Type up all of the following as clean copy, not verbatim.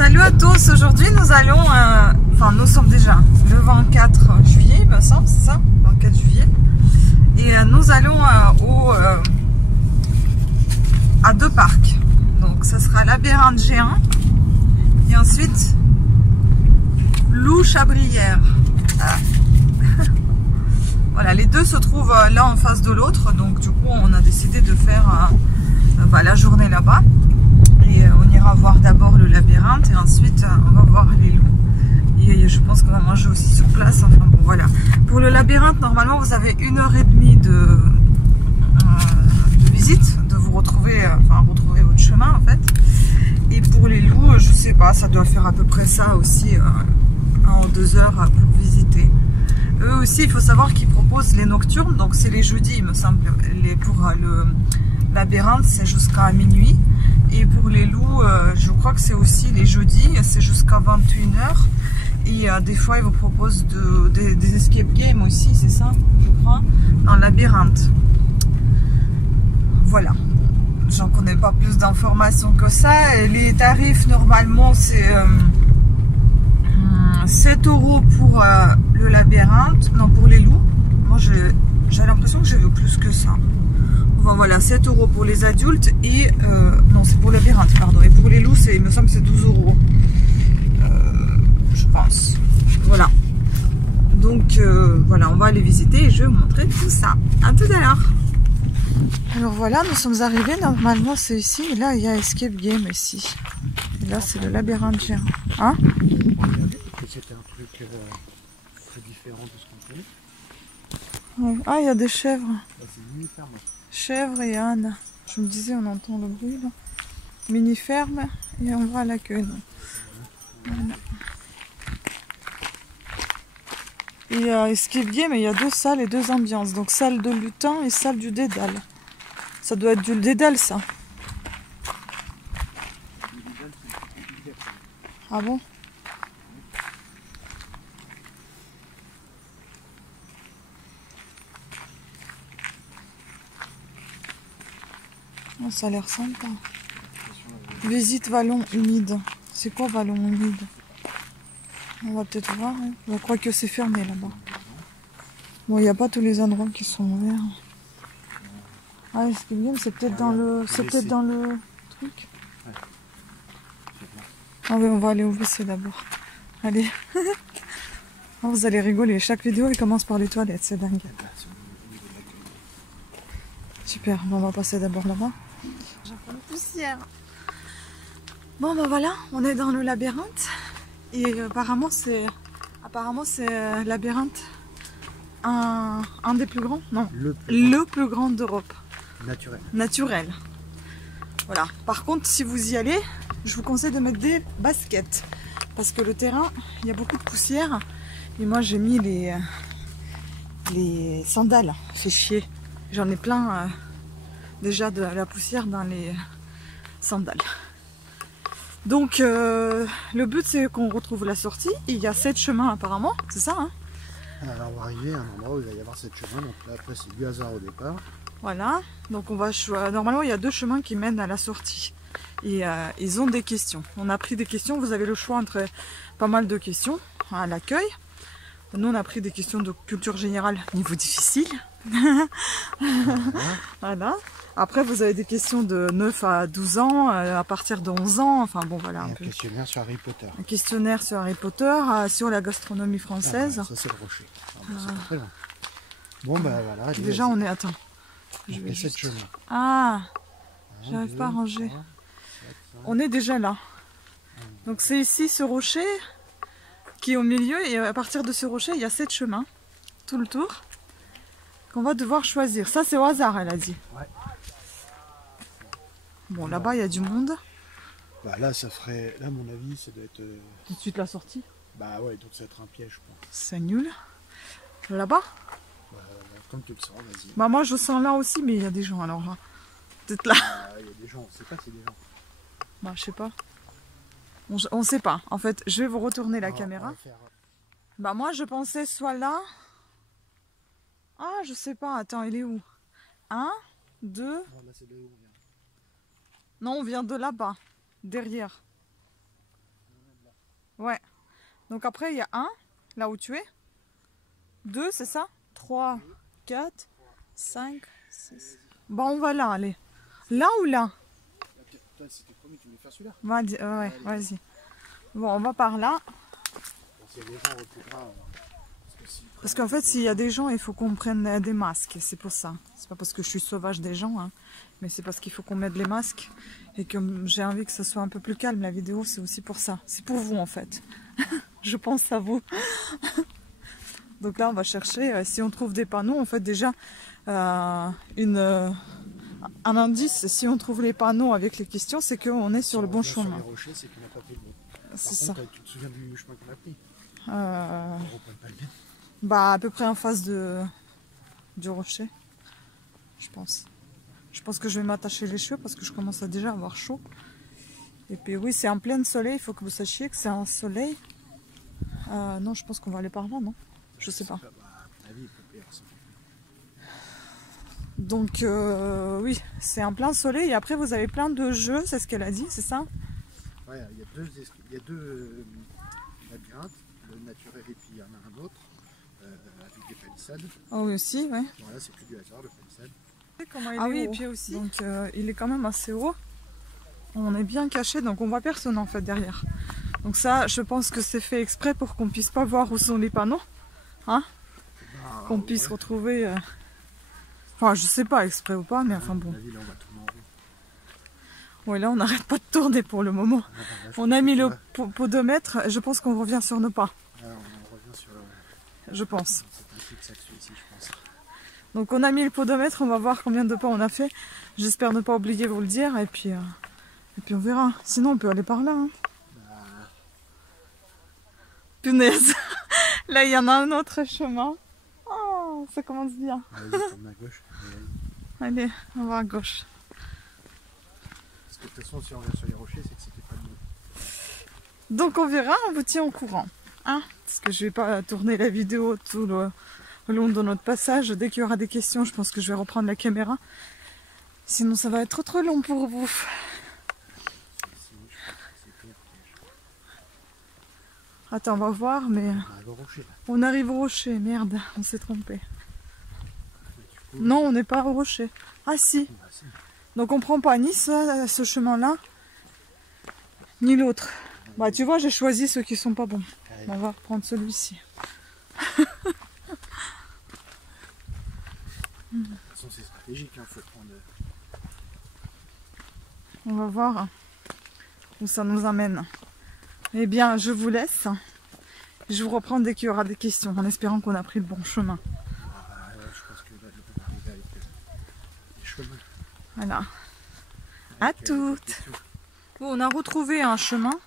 Salut à tous, aujourd'hui nous allons, enfin nous sommes déjà le 24 juillet, il me semble, c'est ça, 24 juillet. Et nous allons à deux parcs. Donc ça sera Labyrinthe G1 et ensuite Loup-Chabrière. Voilà, les deux se trouvent l'un en face de l'autre, donc du coup on a décidé de faire la journée là-bas. Et on ira voir d'abord le labyrinthe et ensuite on va voir les loups. Et je pense qu'on va manger aussi sur place. Enfin bon, voilà. Pour le labyrinthe, normalement vous avez 1h30 de visite, de vous retrouver, retrouver votre chemin en fait. Et pour les loups, je sais pas, ça doit faire à peu près ça aussi, 1 ou 2 heures pour visiter. Eux aussi, il faut savoir qu'ils proposent les nocturnes, donc c'est les jeudis, il me semble. Pour le labyrinthe, c'est jusqu'à minuit. Et pour les loups, je crois que c'est aussi les jeudis, c'est jusqu'à 21h. Et des fois, ils vous proposent des escape games aussi, c'est ça, je crois, dans le labyrinthe. Voilà. J'en connais pas plus d'informations que ça. Et les tarifs, normalement, c'est 7 € pour le labyrinthe, non, pour les loups. Moi, j'ai l'impression que j'ai vu plus que ça. Enfin, voilà, 7 € pour les adultes et non, c'est pour le labyrinthe, pardon. Et pour les loups, il me semble que c'est 12 €. Je pense. Voilà. Donc voilà, on va aller visiter et je vais vous montrer tout ça. À tout à l'heure. Alors voilà, nous sommes arrivés. Normalement, c'est ici. Et là, il y a Escape Game ici. Et là, c'est le labyrinthe géant. Hein? C'était un truc très différent de ce qu'on connaît. Ouais. Ah, il y a des chèvres. C'est une mini-ferme. Chèvres et ânes. Je me disais, on entend le bruit là. Mini ferme et on va à l'accueil. Voilà. Et Escape Game, il y a 2 salles et 2 ambiances. Donc salle de lutin et salle du dédale. Ça doit être du dédale ça. Ah bon? Oh, ça a l'air sympa. Visite vallon humide. C'est quoi vallon humide? On va peut-être voir. Hein. Je crois que c'est fermé là-bas. Bon, il n'y a pas tous les endroits qui sont ouverts. Ah, c'est peut-être dans le. C'est peut-être dans le truc. Ah oui, on va aller au WC d'abord. Allez. Oh, vous allez rigoler. Chaque vidéo, elle commence par les toilettes. C'est dingue. Super. Bon, on va passer d'abord là-bas. J'ai un peu de poussière. Bon, ben voilà. On est dans le labyrinthe. Et apparemment, c'est labyrinthe. Un des plus grands. Non. Le plus grand d'Europe. Naturel. Voilà. Par contre, si vous y allez, je vous conseille de mettre des baskets. Parce que le terrain, il y a beaucoup de poussière. Et moi, j'ai mis les sandales. C'est chier. J'en ai plein déjà de la poussière dans les sandales. Donc, le but, c'est qu'on retrouve la sortie. Il y a 7 chemins apparemment. C'est ça, hein? Alors, on va arriver à un endroit où il va y avoir 7 chemins. Donc là, après, c'est du hasard au départ. Voilà, donc on va normalement il y a 2 chemins qui mènent à la sortie et ils ont des questions. On a pris des questions, vous avez le choix entre pas mal de questions à l'accueil. Nous on a pris des questions de culture générale niveau difficile. Voilà. Après vous avez des questions de 9 à 12 ans, à partir de 11 ans, enfin bon voilà. Un questionnaire sur Harry Potter. Un questionnaire sur Harry Potter, sur la gastronomie française. Ah, ça c'est le rocher. C'est pas très loin. Bon bah voilà. Allez, déjà on est, attends. Je vais juste... chemins. Ah, j'arrive pas à ranger. 7, on est déjà là. Donc c'est ici ce rocher qui est au milieu et à partir de ce rocher il y a 7 chemins, tout le tour, qu'on va devoir choisir. Ça c'est au hasard, elle a dit. Ouais. Bon là-bas il y a du monde. Bah là ça ferait, là à mon avis ça doit être... Tout de suite la sortie. Bah ouais, donc ça va être un piège je pense. C'est nul. Là-bas? Comme tu le sens, vas-y. Bah moi je sens là aussi, mais il y a des gens alors. Peut-être là. Il y a des gens, on sait pas s'il y a des gens. Bah je sais pas. On sait pas. En fait, je vais vous retourner la caméra. Bah moi je pensais soit là. Ah je sais pas, attends, il est où? 1, 2. Non, là c'est de où on vient. Non, on vient de là-bas. Derrière. Ouais. Donc après, il y a 1, là où tu es. 2, c'est ça? 3, 4, 5, 6. Bon, on va là, allez. Là ou là? Toi, c'était promis, tu voulais faire celui-là. Ouais, vas-y. Bon, on va par là. S'il y a des gens, on retrouvera. Parce qu'en fait, s'il y a des gens, il faut qu'on prenne des masques. C'est pour ça. C'est pas parce que je suis sauvage des gens, hein, mais c'est parce qu'il faut qu'on mette les masques. Et que j'ai envie que ce soit un peu plus calme. La vidéo, c'est aussi pour ça. C'est pour vous, en fait. Je pense à vous. Donc là, on va chercher. Si on trouve des panneaux, en fait, déjà, un indice, si on trouve les panneaux avec les questions, c'est qu'on est sur le bon chemin. Sur les rochers, c'est qu'on n'a pas pris le bon. C'est ça. Tu te souviens du chemin qu'on a pris? Euh... On reprend pas le bien. Bah, à peu près en face du rocher, je pense. Je pense que je vais m'attacher les cheveux parce que je commence à déjà avoir chaud. Et puis oui, c'est en plein soleil, il faut que vous sachiez que c'est un soleil. Non, je pense qu'on va aller par là, non? Je sais pas. Donc oui, c'est en plein soleil et après vous avez plein de jeux, c'est ce qu'elle a dit, c'est ça? Ouais, il y a deux labyrinthes, le naturel et puis il y en a un autre. Avec des palissades. Ah oui aussi, ouais. Voilà, c'est que du hasard, le palissade. Ah oui, et puis aussi. Donc il est quand même assez haut. On est bien caché, donc on voit personne en fait derrière. Donc ça, je pense que c'est fait exprès pour qu'on puisse pas voir où sont les panneaux. Hein? Qu'on puisse retrouver... Enfin, je sais pas exprès ou pas, mais enfin bon. Là, on va tourner en rond. Ouais, là on n'arrête pas de tourner pour le moment. On a mis le podomètre, je pense qu'on revient sur nos pas. On revient sur le... Je pense. C'est celui-ci, je pense. Donc on a mis le podomètre, on va voir combien de pas on a fait. J'espère ne pas oublier de vous le dire et puis on verra. Sinon on peut aller par là. Hein. Punaise. Là il y en a un autre chemin. Oh, ça commence bien. Allez, tourne à gauche. Allez, on va à gauche. Parce que de toute façon si on revient sur les rochers, c'est que c'était pas le bon. Donc on verra, on vous tient au courant. Hein, parce que je vais pas tourner la vidéo tout le long de notre passage. Dès qu'il y aura des questions, je pense que je vais reprendre la caméra. Sinon ça va être trop long pour vous. Attends, on va voir, mais... On arrive au rocher, merde, on s'est trompé. Non, on n'est pas au rocher. Ah si. Donc on prend pas ni ce chemin-là, ni l'autre. Bah tu vois, j'ai choisi ceux qui sont pas bons. On va reprendre celui-ci. De toute façon, c'est stratégique, il faut prendre... On va voir où ça nous amène. Eh bien, je vous laisse. Je vous reprends dès qu'il y aura des questions, en espérant qu'on a pris le bon chemin. Je pense que là, on va arriver avec les chemins. Voilà. À toutes. Bon, on a retrouvé un chemin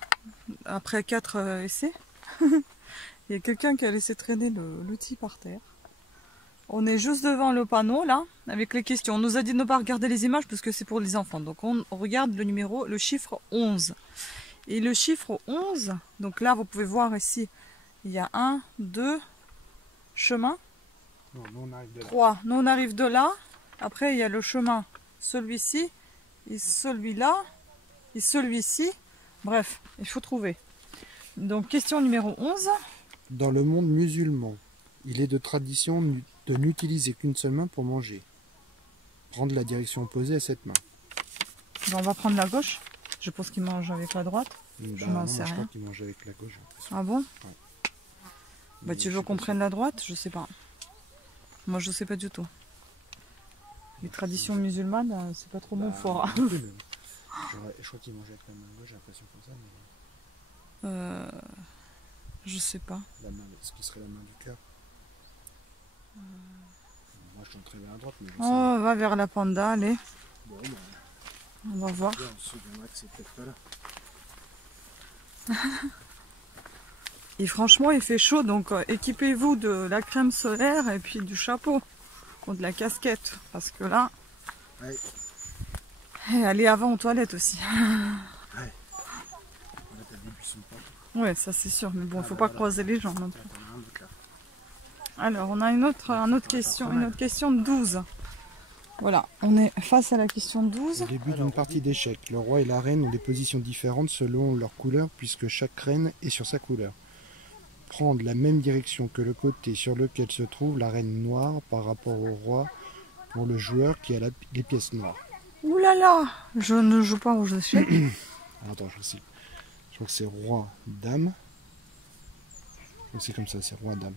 après 4 essais. Il y a quelqu'un qui a laissé traîner l'outil par terre. On est juste devant le panneau là, avec les questions. On nous a dit de ne pas regarder les images parce que c'est pour les enfants. Donc on regarde le chiffre 11. Et le chiffre 11, donc là vous pouvez voir ici, il y a 1, 2 chemins. Non, nous on arrive de là. 3. Nous on arrive de là. Après il y a le chemin, celui-ci, et celui-là, et celui-ci. Bref, il faut trouver. Donc question numéro 11. Dans le monde musulman, il est de tradition de n'utiliser qu'une seule main pour manger. Prendre la direction opposée à cette main. Bon, on va prendre la gauche. Je pense qu'il mange avec la droite. Je n'en sais Je rien. crois qu'il mange avec la gauche. Ah bon? Ouais. Bah tu veux qu'on prenne la droite? Je sais pas. Moi je sais pas du tout. Les traditions musulmanes, c'est pas trop mon fort. Je crois qu'il mange avec la main gauche, j'ai l'impression comme ça. Mais... je sais pas. La main, ce qui serait la main du cœur. Moi je tenterais vers la droite. Mais on va vers la panda, allez. Bon, bah, on va voir. on se souviendra que c'est peut-être pas là. Et franchement il fait chaud, donc équipez-vous de la crème solaire et puis du chapeau ou de la casquette, parce que là ouais. Et allez avant aux toilettes aussi. Ouais. Ouais, ça c'est sûr, mais bon, faut pas croiser les gens non plus. Alors on a une autre question de 12. Voilà, on est face à la question 12. Au début d'une partie d'échecs, le roi et la reine ont des positions différentes selon leur couleur puisque chaque reine est sur sa couleur. Prendre la même direction que le côté sur lequel se trouve la reine noire par rapport au roi pour le joueur qui a les pièces noires. Ouh là là, je ne joue pas aux échecs. Attends, je crois que c'est roi, dame. C'est comme ça, c'est roi, dame.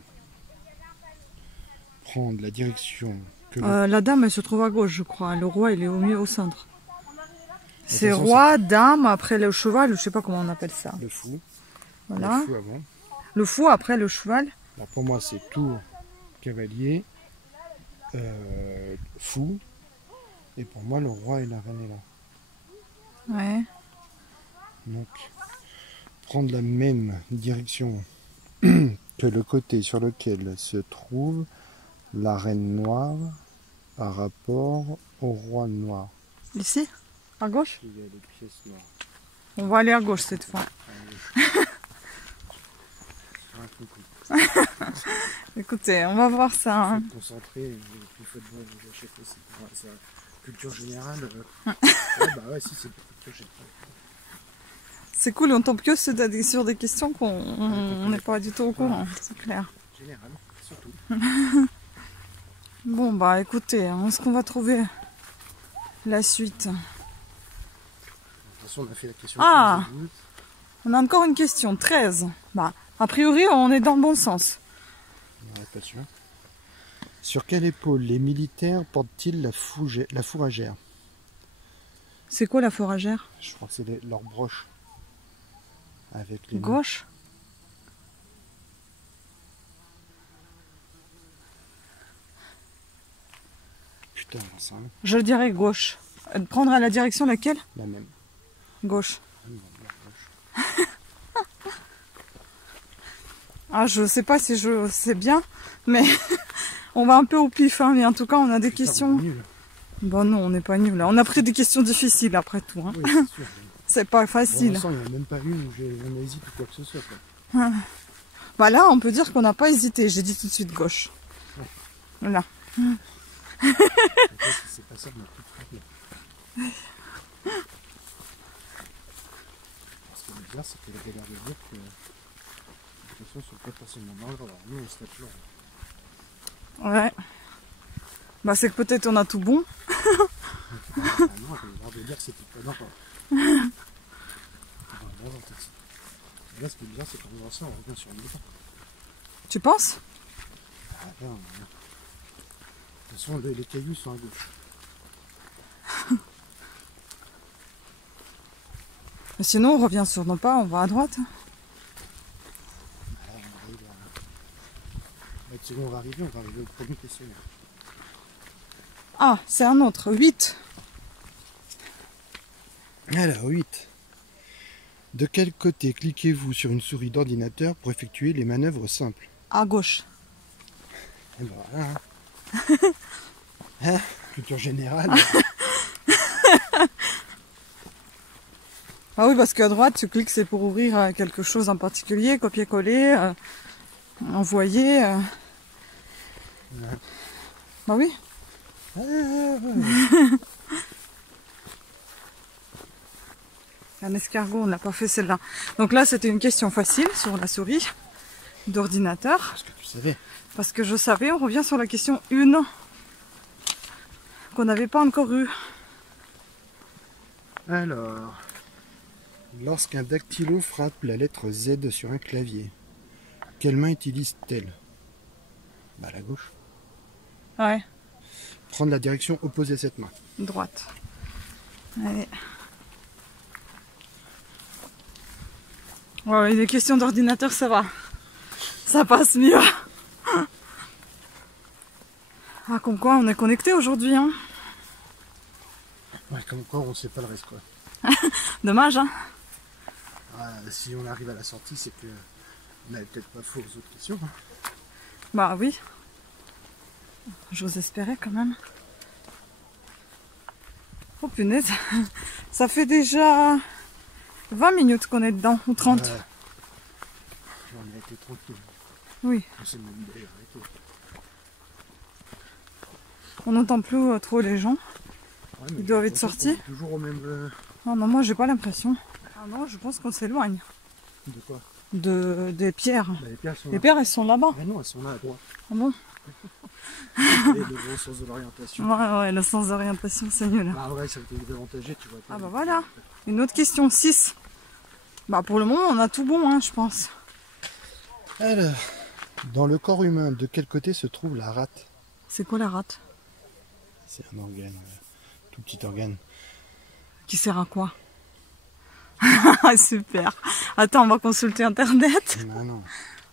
Prendre la direction que La dame, elle se trouve à gauche, je crois. Le roi, il est au milieu, au centre. C'est façon, roi, dame, après le cheval, je sais pas comment on appelle ça. le fou. Voilà. Le fou avant. Le fou, après le cheval. Alors pour moi, c'est tour, cavalier, fou. Et pour moi, le roi et la reine est là. Ouais. Donc, prendre la même direction que le côté sur lequel se trouve la reine noire par rapport au roi noir. Ici, à gauche. Il y a les pièces noires. On va aller à gauche cette fois. Écoutez, on va voir ça. Hein. Faut être concentré, et puis il faut être bon aux échecs aussi. C'est culture générale. Ouais, si, c'est culture générale. C'est cool, on tombe que sur des questions qu'on n'est pas du tout au courant, c'est clair. Général, surtout. Bon, bah écoutez, est-ce qu'on va trouver la suite? De toute façon, on a fait la question. Ah, on a encore une question, 13. Bah, a priori, on est dans le bon sens. Ouais, pas sûr. Sur quelle épaule les militaires portent-ils la fourragère? C'est quoi la fourragère? Je crois que c'est leur broche. Avec les gauche. Putain, ça. Je dirais gauche. Prendre à la direction laquelle? La même. Gauche. Ah, je sais pas si je sais bien, mais on va un peu au pif, hein, mais en tout cas, on a des questions. Bon, non, on n'est pas nul. On a pris des questions difficiles après tout. Hein. Oui, c'est sûr. C'est pas facile. Bon, il n'y en a même pas une où on hésite ou quoi que ce soit. Quoi. Bah là, on peut dire qu'on n'a pas hésité. J'ai dit tout de suite gauche. Ouais. Voilà. C'est pas ça, mais ce qui est bizarre, c'est qu'elle avait l'air de dire que les questions sont pas forcément dans l'ordre. Alors nous, on se tape toujours. Ouais. Bah c'est que peut-être on a tout bon. Non, elle avait l'air de dire que c'était pas dans l'ordre. Là, ce qui est bizarre, c'est qu'en faisant ça, on revient sur le bouton. Tu penses? Ah, non. De toute façon, les cailloux sont à gauche. Mais sinon, on revient sur nos pas, on va à droite. On va arriver au premier questionnaire. Ah, c'est un autre, 8. Alors, 8. De quel côté cliquez-vous sur une souris d'ordinateur pour effectuer les manœuvres simples? À gauche. Et ben voilà. Hein, culture générale. Ah oui, parce qu'à droite, tu cliques, c'est pour ouvrir quelque chose en particulier, copier-coller, envoyer. Ouais. Bah oui. Un escargot, on n'a pas fait celle-là. Donc là, c'était une question facile sur la souris d'ordinateur. Parce que tu savais. Parce que je savais, on revient sur la question 1 qu'on n'avait pas encore eue. Alors, lorsqu'un dactylo frappe la lettre Z sur un clavier, quelle main utilise-t-elle? Bah la gauche. Ouais, Prendre la direction opposée à cette main. droite. Allez. Ouais, les questions d'ordinateur, ça va. Ça passe mieux. Ah, comme quoi, on est connecté aujourd'hui, hein. Ouais, comme quoi on sait pas le reste quoi. Dommage, hein. Ah, si on arrive à la sortie, c'est que on n'avait peut-être pas faux aux autres questions. Hein. Bah oui. J'ose espérer quand même. Oh punaise. Ça fait déjà 20 minutes qu'on est dedans, ou 30. Ouais. On a été tranquille. Oui. On s'est même d'ailleurs arrêté. On n'entend plus trop les gens. Ouais, mais Ils doivent être sortis. Toujours au même... Ah non, moi j'ai pas l'impression. Ah non, je pense qu'on s'éloigne. De quoi? Des pierres. Bah, les pierres sont Les là. pierres, elles sont là-bas. Mais non, elles sont là à droite. Ah bon? Et le bon sens de l'orientation. Ouais, le sens d'orientation, c'est nul. Ah ouais, ça va être désavantagé, tu vois. Ah bah voilà. Une autre question, 6. Bah pour le moment, on a tout bon, hein, je pense. Alors, dans le corps humain, de quel côté se trouve la rate? C'est quoi la rate? C'est un organe, tout petit organe. Qui sert à quoi? Super. Attends, on va consulter internet. Non, non.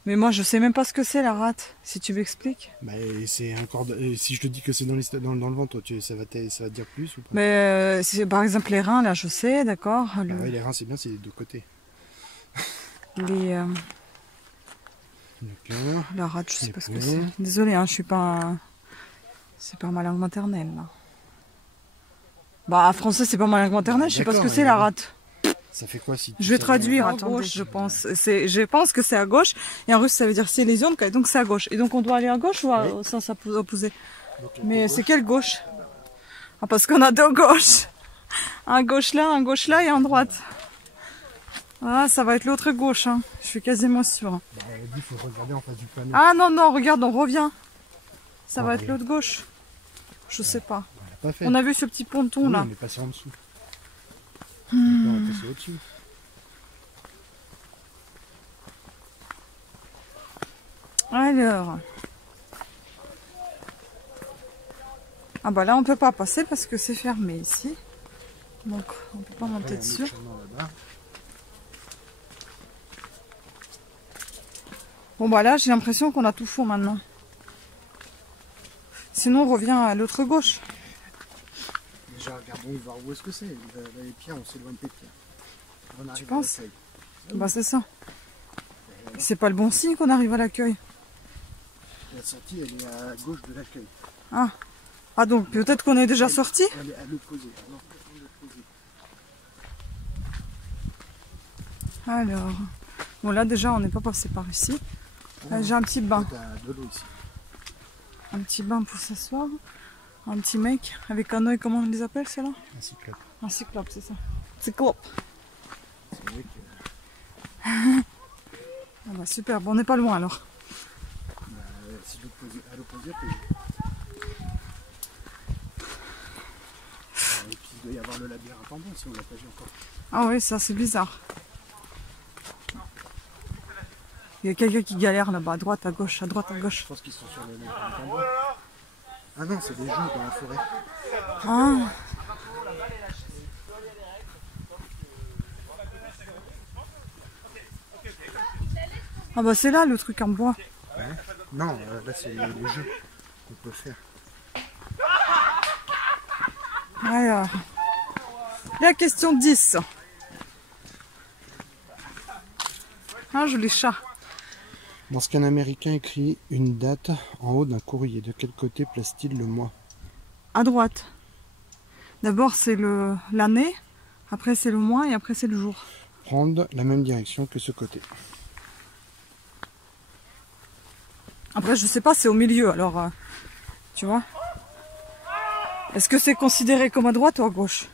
Mais moi, je sais même pas ce que c'est la rate. Si tu m'expliques. Bah, c'est un corps si je te dis que c'est dans le ventre, ça va te dire plus ou pas? Mais par exemple les reins, là, je sais, d'accord. Ah ouais, les reins, c'est bien, c'est des deux côtés. Les, Le cœur, la rate, je sais les pas ce que poumons. c'est. Désolée, hein, je suis pas. C'est pas ma langue maternelle, là. Bah, français, c'est pas ma langue maternelle, je sais pas ce que D'accord, c'est la rate. Ça fait quoi si tu Je vais sais traduire, pas? à gauche, je pense. Je pense que c'est à gauche. Et en russe, ça veut dire Selezionka, et donc c'est à gauche. Et donc on doit aller à gauche ou au sens opposé? Donc, Mais c'est quelle gauche? Ah, parce qu'on a deux gauches. Un gauche là et un droite. Ah, ça va être l'autre gauche, hein. Je suis quasiment sûre. Bah, il faut regarder en face du panneau. Ah non, non, regarde, on revient. Ça va Ah, être oui. l'autre gauche. Je sais pas. On l'a pas fait. On a vu ce petit ponton Oui, là. on est passé en dessous. On est passé au-dessus. Alors. Ah bah là on peut pas passer parce que c'est fermé ici. Donc on peut pas monter dessus. Bon bah là j'ai l'impression qu'on a tout faux maintenant. Sinon on revient à l'autre gauche. Déjà regardons voir où est-ce que c'est. Les pierres, on s'éloigne des pierres. On arrive penses? à l'accueil. Bah c'est ça. C'est pas le bon signe qu'on arrive à l'accueil. La sortie, elle est à gauche de l'accueil. Ah donc peut-être qu'on est déjà sorti. Elle est à l'opposé. Non, à l'opposé. Alors. Bon là déjà on n'est pas passé par ici. J'ai un petit bain. T'as de l'eau ici. Un petit bain pour s'asseoir. Un petit mec avec un œil, comment on les appelle ceux-là? Un cyclope. Un cyclope, c'est ça. Cyclope. C'est vrai que Ah bah super, bon on n'est pas loin alors. c'est à l'opposé. Et puis il doit y avoir le labyrinthe en bas si on l'a pas vu encore. Ah oui, ça c'est bizarre. Il y a quelqu'un qui galère là-bas, à droite, à gauche, à droite, à gauche. Je pense qu'ils sont sur le labyrinthe en bas. Ah non, c'est des jeux dans la forêt. Ah. Ah bah c'est là le truc en bois. Ouais. Non, là c'est les jeux qu'on peut faire. Alors, la question 10. Un joli chat. Lorsqu'un Américain écrit une date en haut d'un courrier, de quel côté place-t-il le mois? À droite. D'abord c'est l'année, après c'est le mois et après c'est le jour. Prendre la même direction que ce côté. Après je sais pas, c'est au milieu alors, tu vois. Est-ce que c'est considéré comme à droite ou à gauche?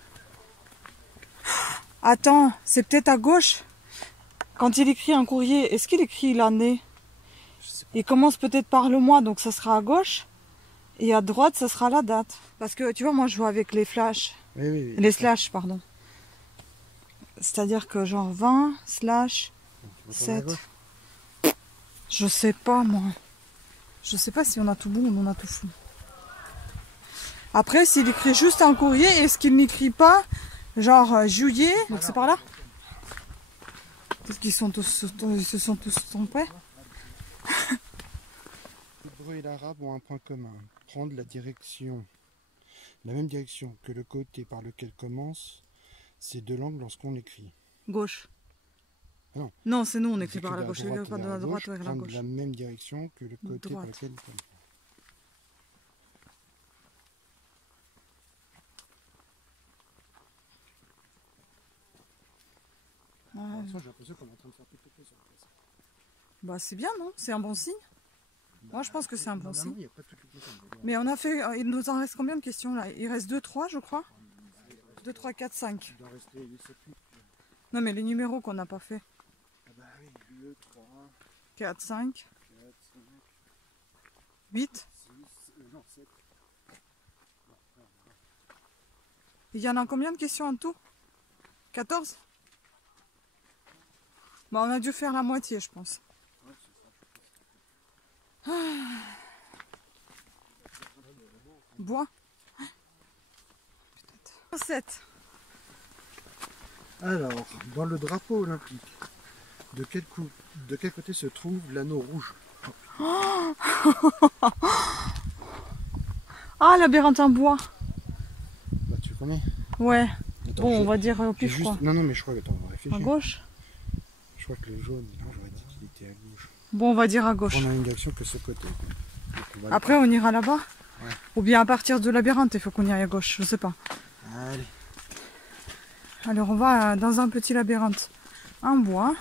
Attends, c'est peut-être à gauche. Quand il écrit un courrier, est-ce qu'il écrit l'année? Il commence peut-être par le mois, donc ça sera à gauche. Et à droite, ça sera la date. Parce que tu vois, moi je joue avec les flashs. Oui. Les slashs, pardon. C'est-à-dire que genre 20, slash, 7. Je sais pas moi. Je sais pas si on a tout bon ou on a tout fou. Après, s'il écrit juste un courrier, est-ce qu'il n'écrit pas genre juillet? Donc c'est par là? Peut-être qu'ils ils se sont tous trompés. L'hébreu et l'arabe ont un point commun. Prendre la même direction que le côté par lequel commence ces deux langues lorsqu'on écrit. Gauche. Ah non. Non, c'est nous, on écrit Écrit par la de gauche. droite Pas de vers la la droite gauche, vers la prendre gauche. la même direction que le côté par Droite. lequel il commence. J'ai l'impression qu'on est en train de faire quelque chose sur la place. Bah c'est bien, non? C'est un bon signe. Moi, je pense que c'est un bon signe. Il n'y a pas toutes les questions. Mais on a fait... Il nous en reste combien de questions là? Il reste 2, 3, je crois. 2, 3, 4, 5. Il doit rester 7, 8. Non, mais les numéros qu'on n'a pas fait. Ah bah oui, 2, 3, 4, 5, 4, 5, 8. 6, non, 7. Il y en a combien de questions en tout? 14? Bah, on a dû faire la moitié, je pense. Ouais, c'est ça. Bois. Peut-être. 7. Alors, dans le drapeau olympique, de quel côté se trouve l'anneau rouge? Ah, labyrinthe en bois. Bah, tu connais. Ouais. Attends, Bon, on va dire au j'ai pif, quoi. Non, mais je crois que... Attends, on va réfléchir. À gauche? Je crois que le jaune, non, j'aurais dit qu'il était à gauche. Bon, on va dire à gauche. On a une direction que ce côté. Donc, Après, on ira là-bas. Ouais. Ou bien à partir du labyrinthe, il faut qu'on y aille à gauche, je sais pas. Allez. Alors, on va dans un petit labyrinthe en bois.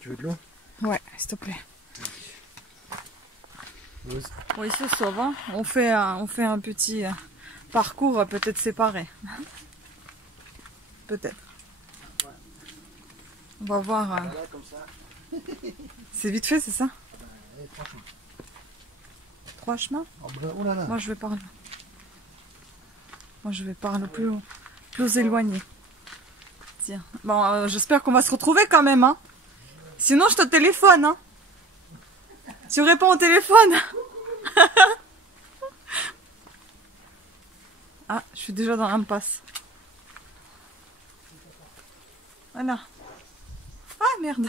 Tu veux de l'eau? Ouais, s'il te plaît. Ose. Bon, il se sauve, hein. On fait un petit parcours peut-être séparé. Peut-être. Ouais. On va voir. Voilà, comme ça. C'est vite fait, c'est ça? Allez, 3 chemins. 3 chemins? Oh là là. Moi, je vais par là. Moi, je vais par le plus éloigné. Tiens. Bon, j'espère qu'on va se retrouver quand même, hein. Sinon, je te téléphone, hein. Tu réponds au téléphone. Ah, je suis déjà dans l'impasse. Voilà. Ah, merde.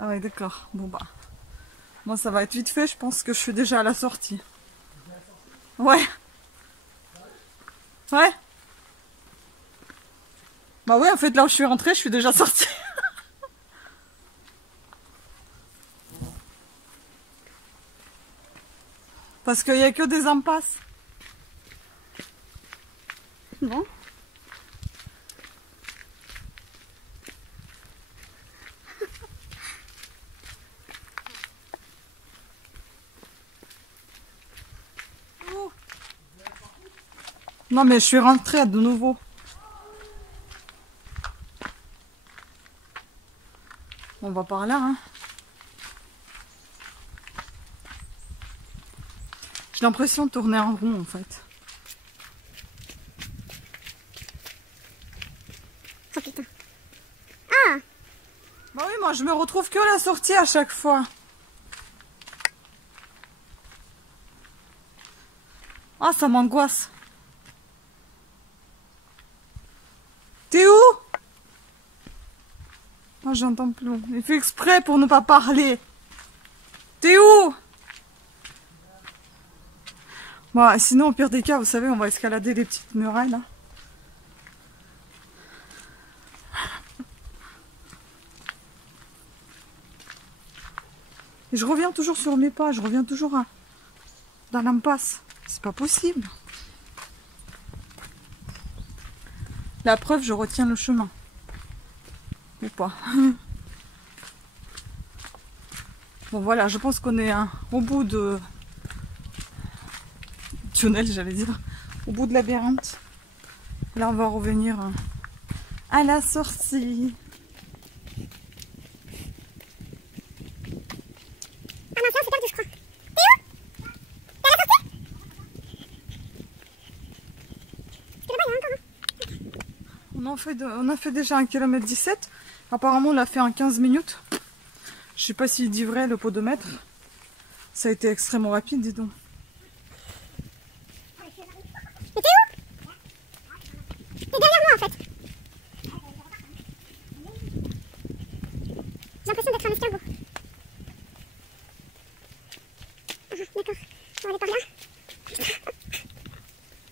Ah ouais, d'accord. Bon, bah. Moi, ça va être vite fait. Je pense que je suis déjà à la sortie. Ouais. Ouais. Bah ouais, en fait, là où je suis rentrée, je suis déjà sortie. Parce qu'il n'y a que des impasses. Non? Oh. Non mais je suis rentrée de nouveau. On va par là, hein. J'ai l'impression de tourner en rond en fait. Oh putain. Ah! Bah oui, moi je me retrouve que à la sortie à chaque fois. Ah, ça m'angoisse. T'es où? Ah, j'entends plus. Il fait exprès pour ne pas parler. T'es où? Bon, sinon, au pire des cas, vous savez, on va escalader les petites murailles, là. Et je reviens toujours sur mes pas, je reviens toujours dans l'impasse. C'est pas possible. La preuve, je retiens le chemin. Ou pas. Bon, voilà, je pense qu'on est au bout de... tunnel, j'allais dire, au bout de labyrinthe. Là, on va revenir à la sortie. Ah non, c'est perdu, je crois. T'es où? T'es à la sortie? Tu le vois, il y a encore un. On a fait déjà 1 km 17. Apparemment, on l'a fait en 15 minutes. Je sais pas s'il dit vrai, le podomètre. Ça a été extrêmement rapide, dis donc. Mais t'es où? T'es derrière moi en fait. J'ai l'impression d'être un escargot. D'accord, on va aller par là.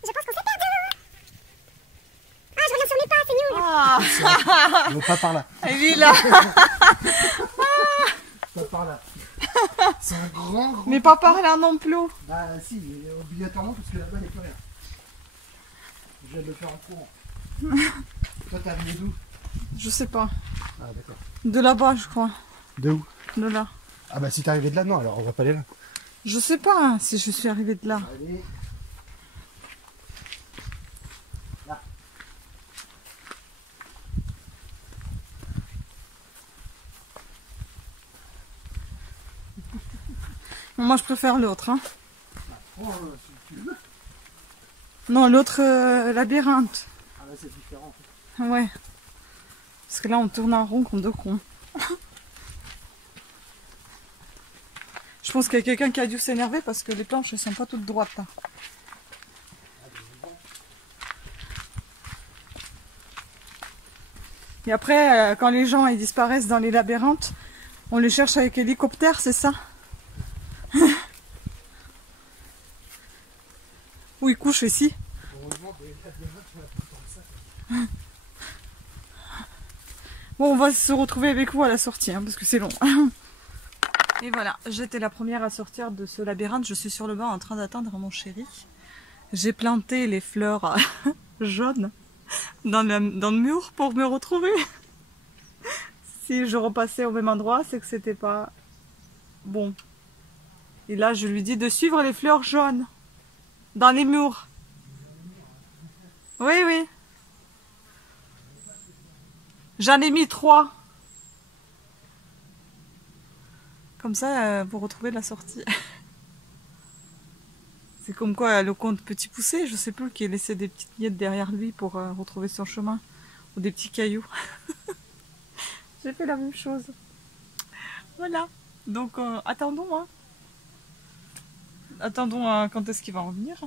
Je pense qu'on s'est perdu. Ah, je reviens sur mes pas, c'est nul. Ah, Non, pas par là. il est là. Pas par là. C'est un grand... Mais pas par là non plus. Bah si, obligatoirement parce que là-bas il n'y a plus rien. Je viens de le faire en courant. Toi t'as venu d'où? Je sais pas. Ah d'accord. De là-bas, je crois. De où? De là. Ah bah si t'es arrivé de là, non, alors on va pas aller là. Je sais pas hein, si je suis arrivée de là. Allez. Là. Bon, moi, je préfère l'autre. Hein. Oh, si tu veux. Non, l'autre labyrinthe. Ah là c'est différent en fait. Ouais. Parce que là, on tourne en rond comme deux cons. Je pense qu'il y a quelqu'un qui a dû s'énerver parce que les planches, elles sont pas toutes droites. Là. Et après, quand les gens ils disparaissent dans les labyrinthes, on les cherche avec hélicoptère, c'est ça? Où ils couchent ici? Bon, on va se retrouver avec vous à la sortie, hein, parce que c'est long. Et voilà, j'étais la première à sortir de ce labyrinthe. Je suis sur le banc en train d'attendre mon chéri. J'ai planté les fleurs jaunes dans le mur pour me retrouver. Si je repassais au même endroit, c'est que c'était pas bon. Et là, je lui dis de suivre les fleurs jaunes dans les murs. Oui, oui. J'en ai mis 3. Comme ça, pour retrouver la sortie. C'est comme quoi le conte Petit Poucet, je sais plus, qui a laissé des petites miettes derrière lui pour retrouver son chemin. Ou des petits cailloux. J'ai fait la même chose. Voilà. Donc, attendons. Hein. Attendons quand est-ce qu'il va revenir.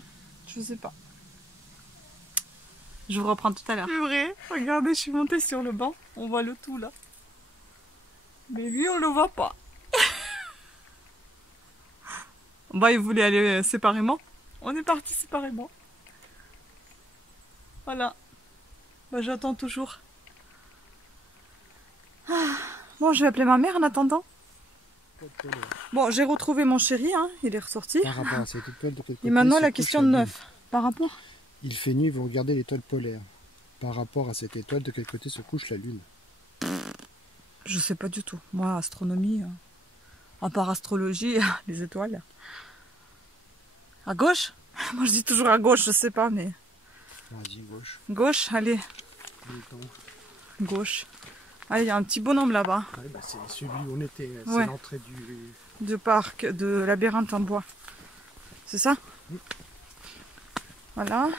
Je sais pas. Je vous reprends tout à l'heure. C'est vrai. Regardez, je suis montée sur le banc. On voit le tout là. Mais lui, on le voit pas. Bah, il voulait aller séparément. On est partis séparément. Voilà. Bah, j'attends toujours. Ah. Bon, je vais appeler ma mère en attendant. Bon, j'ai retrouvé mon chéri, hein. Il est ressorti. Par rapport à cette étoile, de quel côté Et maintenant, se la couche question de lune? 9. Par rapport? Il fait nuit, vous regardez l'étoile polaire. Par rapport à cette étoile, de quel côté se couche la lune? Je sais pas du tout. Moi, astronomie, à part astrologie, les étoiles. À gauche? Moi, je dis toujours à gauche, je sais pas, mais... Vas-y, gauche. Gauche, allez. Gauche. Allez, il y a un petit bonhomme là-bas. Ouais, bah, c'est celui où on était. C'est Ouais. l'entrée du... De parc, de labyrinthe en bois. C'est ça? Oui. Voilà.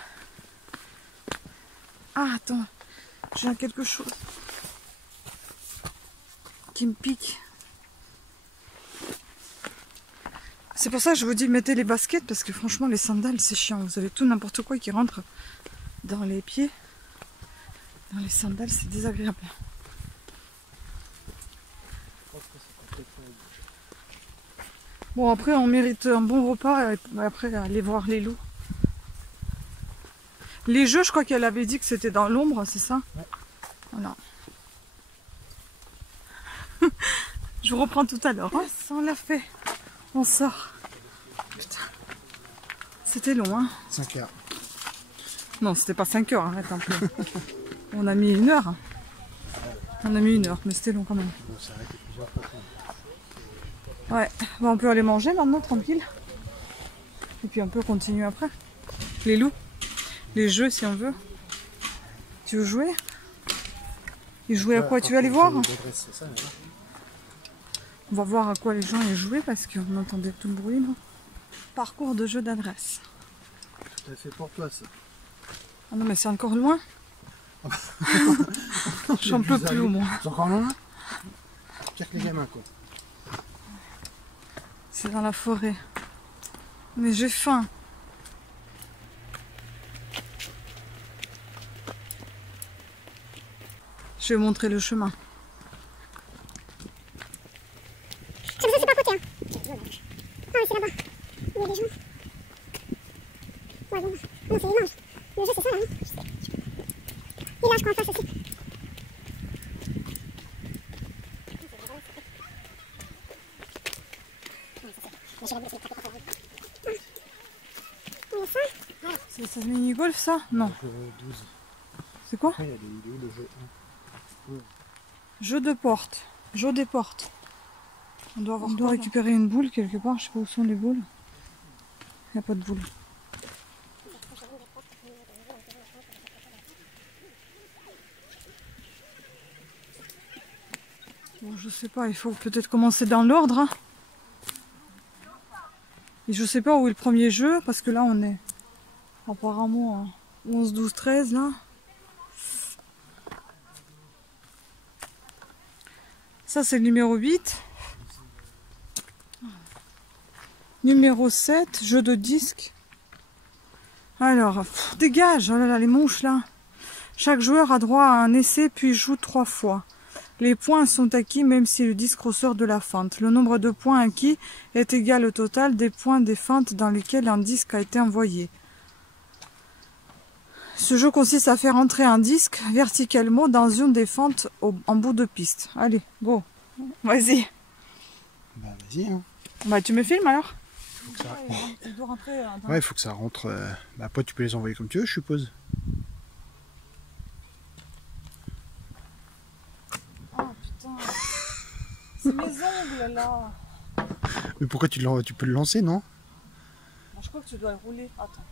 Ah, attends. J'ai quelque chose qui me pique. C'est pour ça que je vous dis mettez les baskets parce que franchement les sandales c'est chiant. Vous avez tout n'importe quoi qui rentre dans les pieds. Dans les sandales c'est désagréable. Bon après on mérite un bon repas et après aller voir les loups. Les jeux je crois qu'elle avait dit que c'était dans l'ombre, c'est ça? Ouais. Voilà. Je vous reprends tout à l'heure. Hein. On l'a fait. On sort. Putain. C'était long, hein? 5 heures. Non, c'était pas 5 heures, arrête un peu. On a mis 1 heure. On a mis 1 heure, mais c'était long quand même. Bon, ça a arrêté plusieurs fois. Ouais, bon, on peut aller manger maintenant, tranquille. Et puis on peut continuer après. Les loups. Les jeux, si on veut. Tu veux jouer? Ils jouaient à quoi? Tu veux aller voir? On va voir à quoi les gens y jouaient parce qu'on entendait tout le bruit. Là. Parcours de jeu d'adresse. Tout à fait pour toi, ça. Ah non, mais c'est encore loin. J'en peux plus au moins. C'est encore loin? Pire que les gamins, quoi. C'est dans la forêt. Mais j'ai faim. Je vais montrer le chemin. Ça, c'est pas à côté, hein. Ah oui, c'est là-bas. Il y a des gens. Ouais, bon. Non, c'est immense. Le jeu, c'est ça, là, hein. Et là, je crois en face aussi. C'est ça mini-golf, ça? Non. 12. C'est quoi? Après, il y a des vidéos de jeux. Ouais. Jeu de porte. Jeu des portes. On doit récupérer une boule quelque part. Je sais pas où sont les boules. Il n'y a pas de boule. Bon, je sais pas, il faut peut-être commencer dans l'ordre. Hein. Et je sais pas où est le premier jeu, parce que là on est apparemment à 11, 12, 13 là. Ça c'est le numéro 8. Numéro 7, jeu de disque. Alors, dégage, oh là là, les mouches là. Chaque joueur a droit à un essai puis joue 3 fois. Les points sont acquis même si le disque ressort de la fente. Le nombre de points acquis est égal au total des points des fentes dans lesquelles un disque a été envoyé. Ce jeu consiste à faire entrer un disque verticalement dans une des fentes en bout de piste. Allez, go. Vas-y. Bah vas-y. Hein. Bah tu me filmes alors? Faut que ça... Il doit rentrer dans... Ouais, il faut que ça rentre. Bah après tu peux les envoyer comme tu veux, je suppose. Oh putain. C'est mes ongles là. Mais pourquoi tu peux le lancer, non? Bah, je crois que tu dois le rouler. Attends.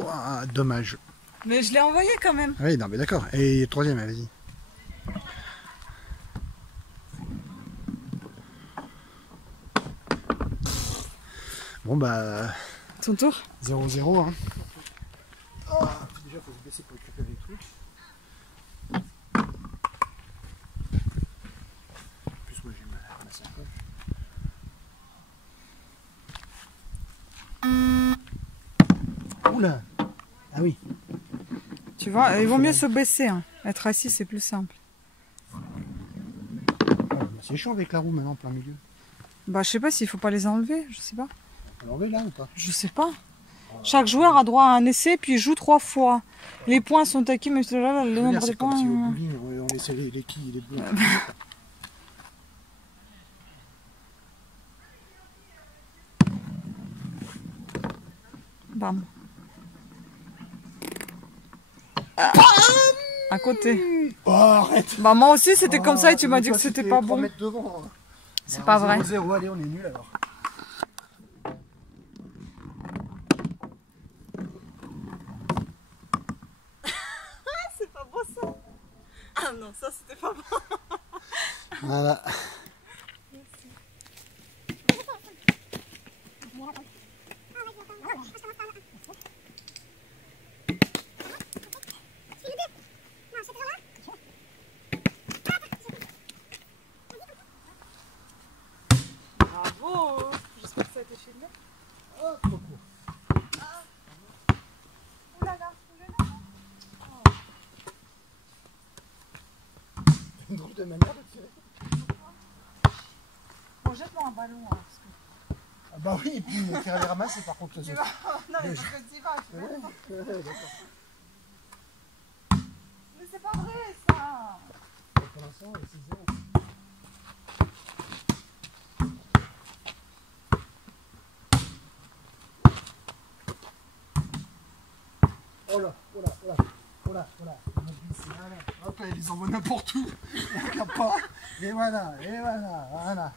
Ouah, dommage. Mais je l'ai envoyé quand même. Oui, non mais d'accord. Et troisième, vas-y. Bon bah... Ton tour. 0-0 hein. Oh, déjà faut se baisser pour récupérer les trucs. En plus moi j'ai mal à ramasser un peu. Oula. Ah oui. Tu vois, il vaut mieux se baisser. Hein. Être assis c'est plus simple. C'est chaud avec la roue maintenant en plein milieu. Bah je sais pas s'il faut pas les enlever, je sais pas. On peut l'enlever là ou pas? Je sais pas. Chaque joueur a droit à un essai puis joue 3 fois. Les points sont acquis, mais là, le nombre de C'est comme points. si au bowling on laissait les quilles et les boules. Bam. À côté. Oh, arrête. Bah moi aussi c'était comme ça et tu mais m'as dit toi, que c'était c'était pas 3 bon. mètres devant. C'est pas vrai. 0-0, allez on est nul alors. C'est pas beau ça. Ah non, ça c'était pas bon. Voilà. Bravo. J'espère que ça a été filmé. Oh, trop court. Oulala, Une drôle de manière de tirer. Bon, jette-moi un ballon. Hein, parce que... Ah bah oui, et puis faire les ramasser par contre les autres. Non, mais parce que tu y vas. Ouais, d'accord. Mais c'est pas vrai ça. Pour l'instant, c'est 0. Oh là, oh là, oh là, oh là, oh là. Hop, elle les envoie n'importe où. On regarde pas. Et voilà, voilà.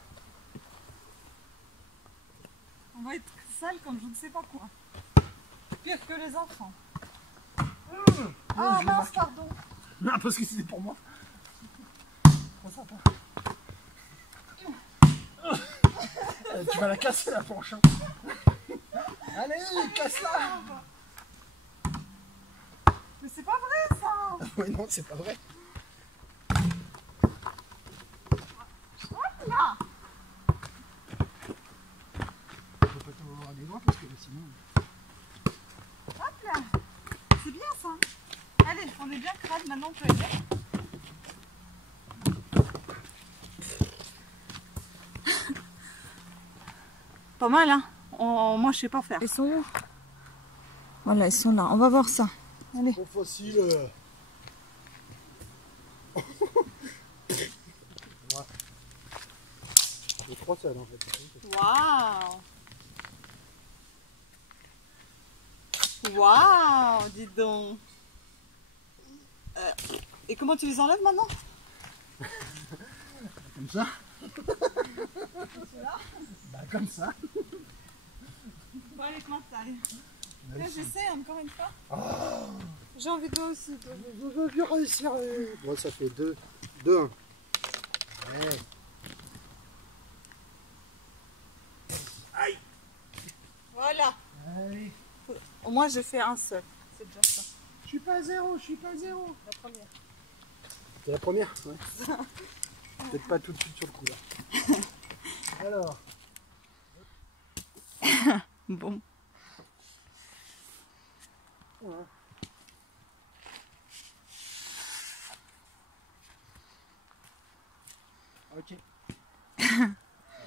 On va être sale comme je ne sais pas quoi. Pire que les enfants. Ah mince, pardon. Non, parce que c'était pour moi. Trop sympa. Tu vas la casser la planche. Hein. Allez, casse-la. Mais c'est pas vrai ça. Ouais, non, c'est pas vrai. Hop là. Faut pas t'avoir des doigts parce que sinon... Hop là. C'est bien ça. Allez, on est bien crade, maintenant on peut y aller. Pas mal hein. Moi je sais pas faire. Ils sont où? Voilà, ils sont là. On va voir ça. Allez. Trop facile. Ouais. Les 3 seuls en fait. Waouh. Waouh. dis donc. Et comment tu les enlèves maintenant? Comme ça. Bah comme ça. Bon, allez, comment taille? Là, j'essaie encore une fois. Oh, J'ai envie de aussi. Toi. je veux bien réussir. Bon, ça fait 2, 2, 1. Ouais. Aïe. Voilà. Allez. Au moins, j'ai fait un seul. C'est déjà ça. Je suis pas à 0, je suis pas à 0. La première. C'est la première? Ouais. Peut-être pas tout de suite sur le coup là. Alors. Bon. Voilà. Ok.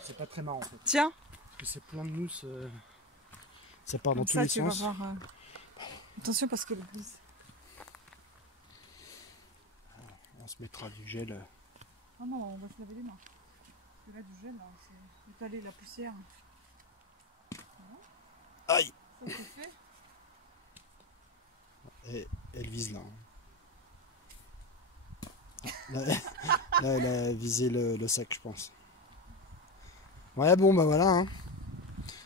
C'est pas très marrant en fait. Tiens. Parce que c'est plein de mousse. Ça part dans Comme tous ça, les tu sens. vas voir. Attention parce que le glisse. On se mettra du gel. Ah non, on va se laver les mains. Parce que là, du gel, c'est étaler la poussière. Aïe. Ça, c'est fait. Et elle vise là. Là, elle a visé le sac, je pense. Ouais, bon, bah voilà. Hein.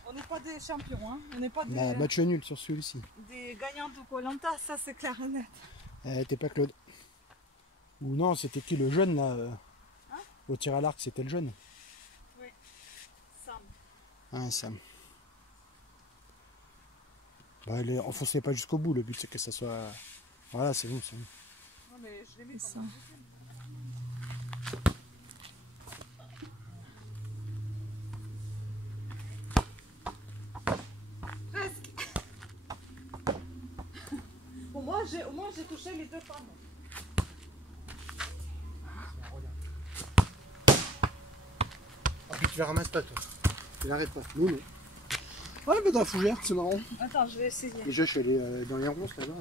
On n'est pas des champions, hein. On n'est pas des, Bah, match nul sur celui-ci. des gagnants de Koh-Lanta, ça c'est clair et net. T'es pas Claude. Ou non, c'était qui le jeune là Hein? au tir à l'arc, c'était le jeune. Oui. Sam. Ah, Sam. Bah, enfoncez pas jusqu'au bout, le but c'est que ça soit. Voilà, c'est bon, c'est bon. Non, mais je l'ai mis ça. Presque. Au moins, j'ai touché les deux panneaux. Ah, puis tu la ramasses pas, toi. Tu l'arrêtes pas. Nous, non. Ouais, mais dans la fougère, c'est marrant. Attends, je vais essayer. Déjà, je suis allé dans les ronces là-bas.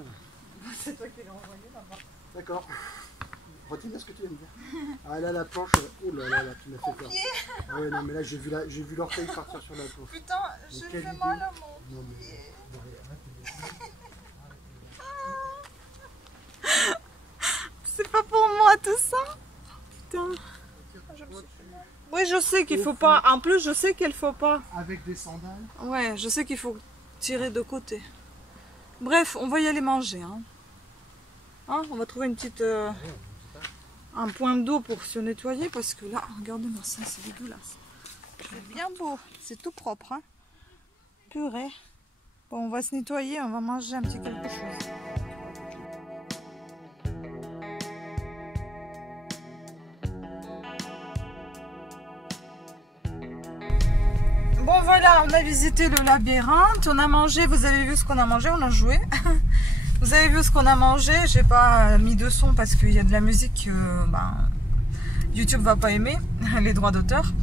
C'est toi qui l'as envoyé là-bas. D'accord. Retiens bien ce que tu viens de dire. Ah là, la planche. Oh là là, tu m'as fait peur. Ah ouais, non, mais là, j'ai vu l'orteil partir sur la planche. Putain, j'ai quelle fait idée. mal à mon Non, mais. pied. Non, mais C'est pas pour moi tout ça. Putain. Oui, je sais qu'il faut pas. En plus, je sais qu'il faut pas. avec des sandales. Ouais, je sais qu'il faut tirer de côté. Bref, on va y aller manger. Hein, on va trouver une petite, un point d'eau pour se nettoyer parce que là, regardez-moi ça, c'est dégueulasse. C'est bien beau, c'est tout propre. Hein. Purée. Bon, on va se nettoyer, on va manger un petit quelque chose. Bon voilà, on a visité le labyrinthe, on a mangé, vous avez vu ce qu'on a mangé, on a joué. Vous avez vu ce qu'on a mangé, j'ai pas mis de son parce qu'il y a de la musique que YouTube va pas aimer, les droits d'auteur.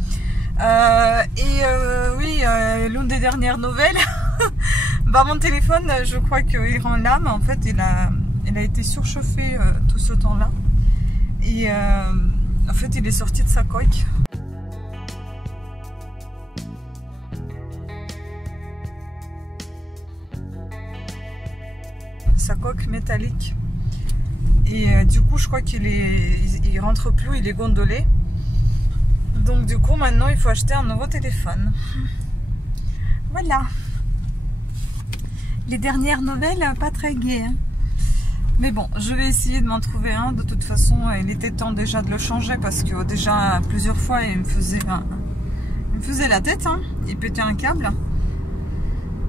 Oui, l'une des dernières nouvelles, mon téléphone, je crois qu'il rend l'âme, en fait il a été surchauffé tout ce temps-là. Et en fait il est sorti de sa coque. Sa coque métallique et du coup je crois il rentre plus, il est gondolé, donc du coup maintenant il faut acheter un nouveau téléphone. Voilà les dernières nouvelles, pas très gaies hein. Mais bon, je vais essayer de m'en trouver un. De toute façon il était temps déjà de le changer parce que déjà plusieurs fois il me faisait la tête hein. Il pétait un câble,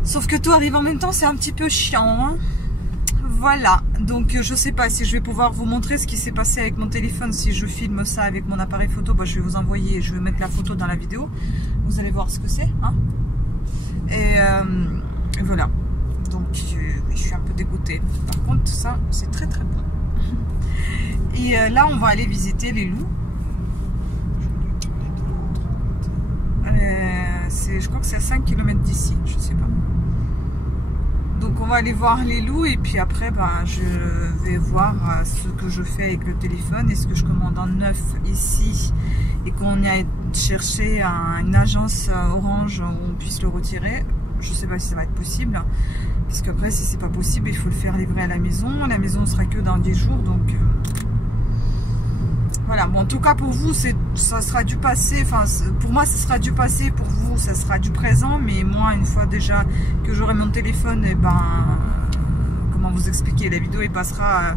sauf que tout arrive en même temps, c'est un petit peu chiant hein. Voilà, donc je sais pas si je vais pouvoir vous montrer ce qui s'est passé avec mon téléphone. Si je filme ça avec mon appareil photo, je vais vous envoyer, je vais mettre la photo dans la vidéo. Vous allez voir ce que c'est. Hein, et voilà, donc je suis un peu dégoûtée. Par contre, ça, c'est très très bon. Et là, on va aller visiter les loups. Je crois que c'est à 5 km d'ici, je sais pas. Donc on va aller voir les loups et puis après je vais voir ce que je fais avec le téléphone. Est-ce que je commande en neuf ici et qu'on y aille chercher une agence Orange où on puisse le retirer, je sais pas si ça va être possible. Parce qu'après, si c'est pas possible, il faut le faire livrer à la maison. La maison ne sera que dans 10 jours, donc... Voilà, bon, en tout cas pour vous, ça sera du passé, enfin pour moi ça sera du passé, pour vous ça sera du présent, mais moi une fois déjà que j'aurai mon téléphone, et ben, comment vous expliquer, la vidéo il passera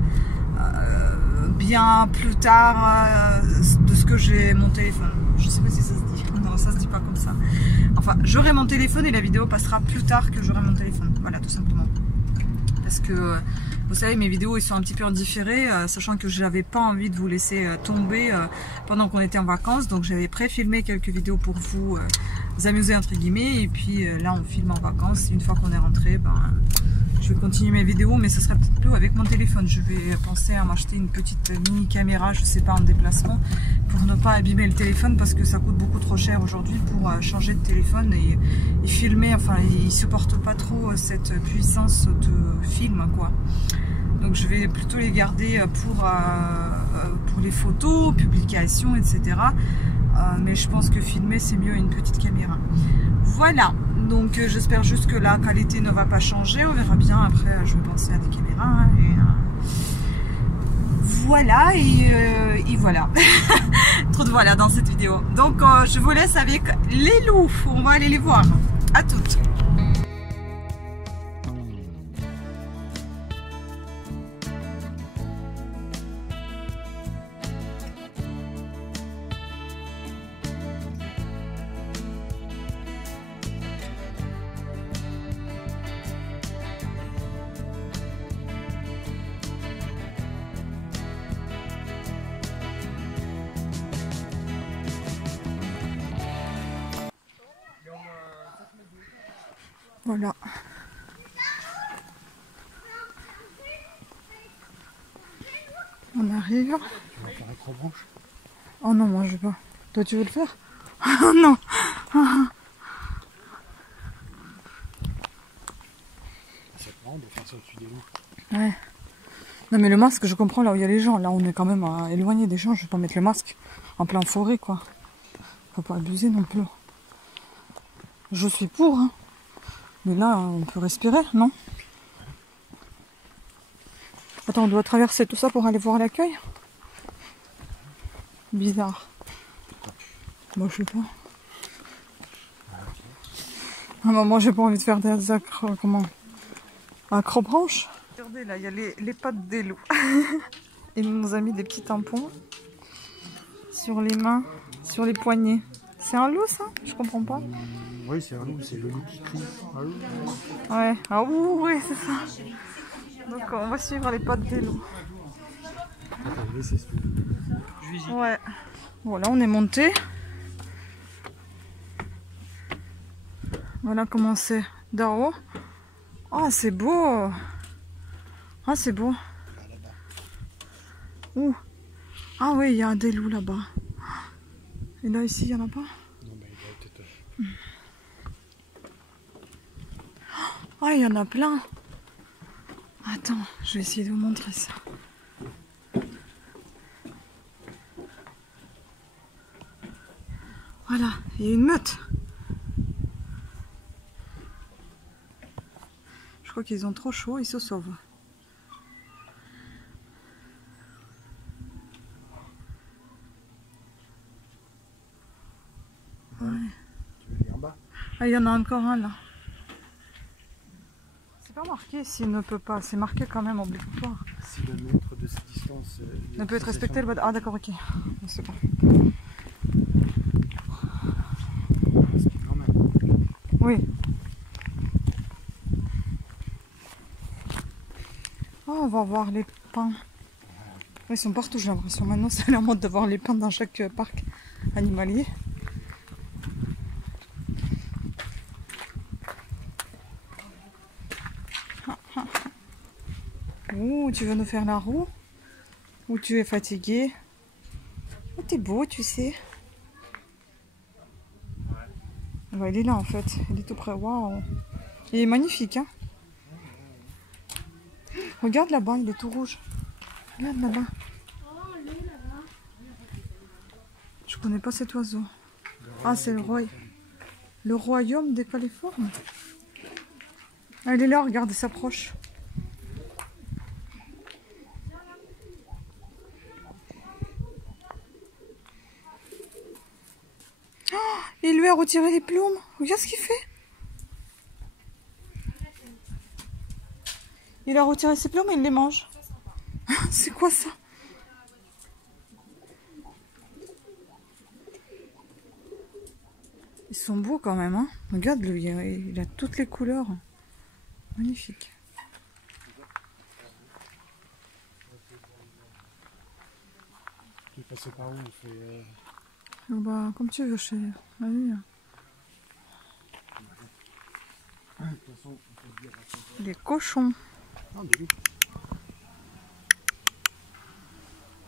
bien plus tard de ce que j'ai mon téléphone. Je sais pas si ça se dit, non ça se dit pas comme ça. Enfin, j'aurai mon téléphone et la vidéo passera plus tard que j'aurai mon téléphone, voilà tout simplement. Parce que... Vous savez, mes vidéos ils sont un petit peu en différé, sachant que j'avais pas envie de vous laisser tomber pendant qu'on était en vacances. Donc j'avais pré-filmé quelques vidéos pour vous amuser entre guillemets. Et puis là on filme en vacances. Une fois qu'on est rentré, ben, je vais continuer mes vidéos, mais ce sera peut-être plus avec mon téléphone. Je vais penser à m'acheter une petite mini caméra, je sais pas, en déplacement, pour ne pas abîmer le téléphone, parce que ça coûte beaucoup trop cher aujourd'hui pour changer de téléphone et filmer. Enfin, il supporte pas trop cette puissance de film, quoi. Donc je vais plutôt les garder pour les photos, publications, etc. Mais je pense que filmer c'est mieux une petite caméra. Voilà, donc j'espère juste que la qualité ne va pas changer. On verra bien, après je vais penser à des caméras. Hein, voilà, et voilà. Trop de voilà dans cette vidéo. Donc je vous laisse avec les loups. On va aller les voir. À toutes. Voilà. On arrive. Tu vas faire accrobranche? Oh non, moi je veux pas. Toi tu veux le faire? Oh non. C'est marrant de faire ça au-dessus des loups. Ouais. Non mais le masque, je comprends là où il y a les gens. Là on est quand même éloigné des gens. Je vais pas mettre le masque en plein forêt, quoi. Faut pas abuser non plus. Je suis pour, hein. Mais là, on peut respirer, non? Attends, on doit traverser tout ça pour aller voir l'accueil? Bizarre. Moi, je sais pas. Ah, moi, j'ai pas envie de faire des accrobranches. Regardez, là, il y a les pattes des loups. Il nous a mis des petits tampons sur les mains, sur les poignets. C'est un loup, ça? Je comprends pas. Oui, c'est un loup, c'est le loup qui crie. Ouais, ah oui, c'est ça. Donc on va suivre les pattes des loups. Ouais. Bon, là on est monté. Voilà comment c'est d'en haut. Ah, c'est beau. Ah, c'est beau. Ouh. Ah oui, il y a des loups là-bas. Et là, ici, il n'y en a pas? Non, mais il doit peut-être... Ah, il y en a plein. Attends, je vais essayer de vous montrer ça. Voilà, il y a une meute. Je crois qu'ils ont trop chaud, ils se sauvent. Ouais. Tu veux aller en bas? Ah, il y en a encore un là. C'est pas marqué s'il ne peut pas, c'est marqué quand même obligatoire. Si le mètre de cette distance ne peut être respecté le... Ah d'accord, ok. C'est bon. Oui. Oh, on va voir les pins. Ils sont partout, j'ai l'impression. Maintenant, c'est la mode de voir les pins dans chaque parc animalier. Ouh, tu veux nous faire la roue? Ou tu es fatigué? Oh, t'es beau, tu sais. Ouais, il est là en fait, il est tout près. Waouh! Il est magnifique, hein? Regarde là-bas, il est tout rouge. Regarde là-bas. Je connais pas cet oiseau. Ah, c'est le royaume des coliformes. Elle est là, regarde, elle s'approche. Oh, il lui a retiré les plumes. Regarde ce qu'il fait. Il a retiré ses plumes et il les mange. C'est quoi ça? Ils sont beaux quand même, hein. Regarde, lui, il a toutes les couleurs. Magnifique. Tu es passé par où? On fait, Bah, comme tu veux, chérie. Vas-y. Les cochons.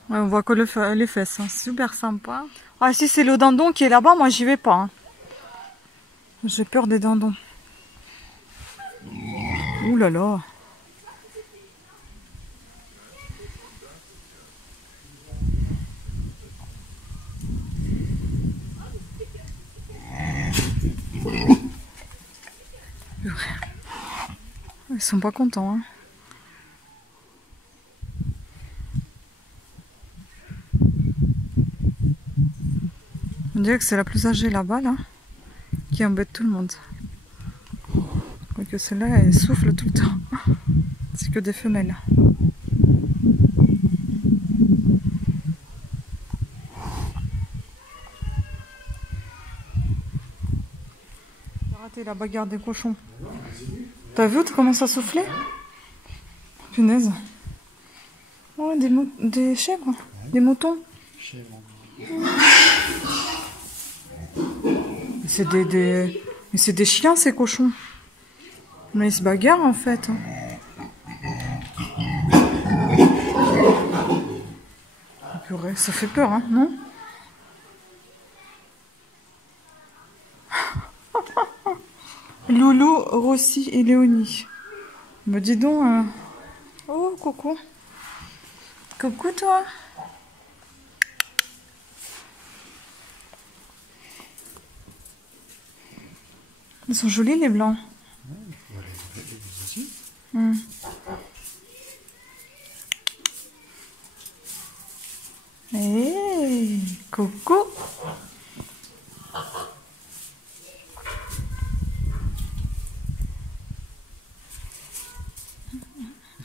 Ouais, on voit que les fesses, hein. Super sympa. Ah, si c'est le dindon qui est là-bas, moi j'y vais pas. Hein. J'ai peur des dindons. Ouh là là. Ils sont pas contents. Hein. On dirait que c'est la plus âgée là-bas, là, qui embête tout le monde. Quoique celle-là, elle souffle tout le temps. C'est que des femelles. J'ai raté la bagarre des cochons. T'as vu comment ça soufflait? Punaise. Oh, des chèvres, des moutons. C'est des chiens ces cochons. Mais ils se bagarrent en fait. Oh, purée, ça fait peur, hein, non? Loulou, Rossi et Léonie. Me dis donc. Oh, coucou. Coucou toi. Ils sont jolis les blancs. Hey, coucou.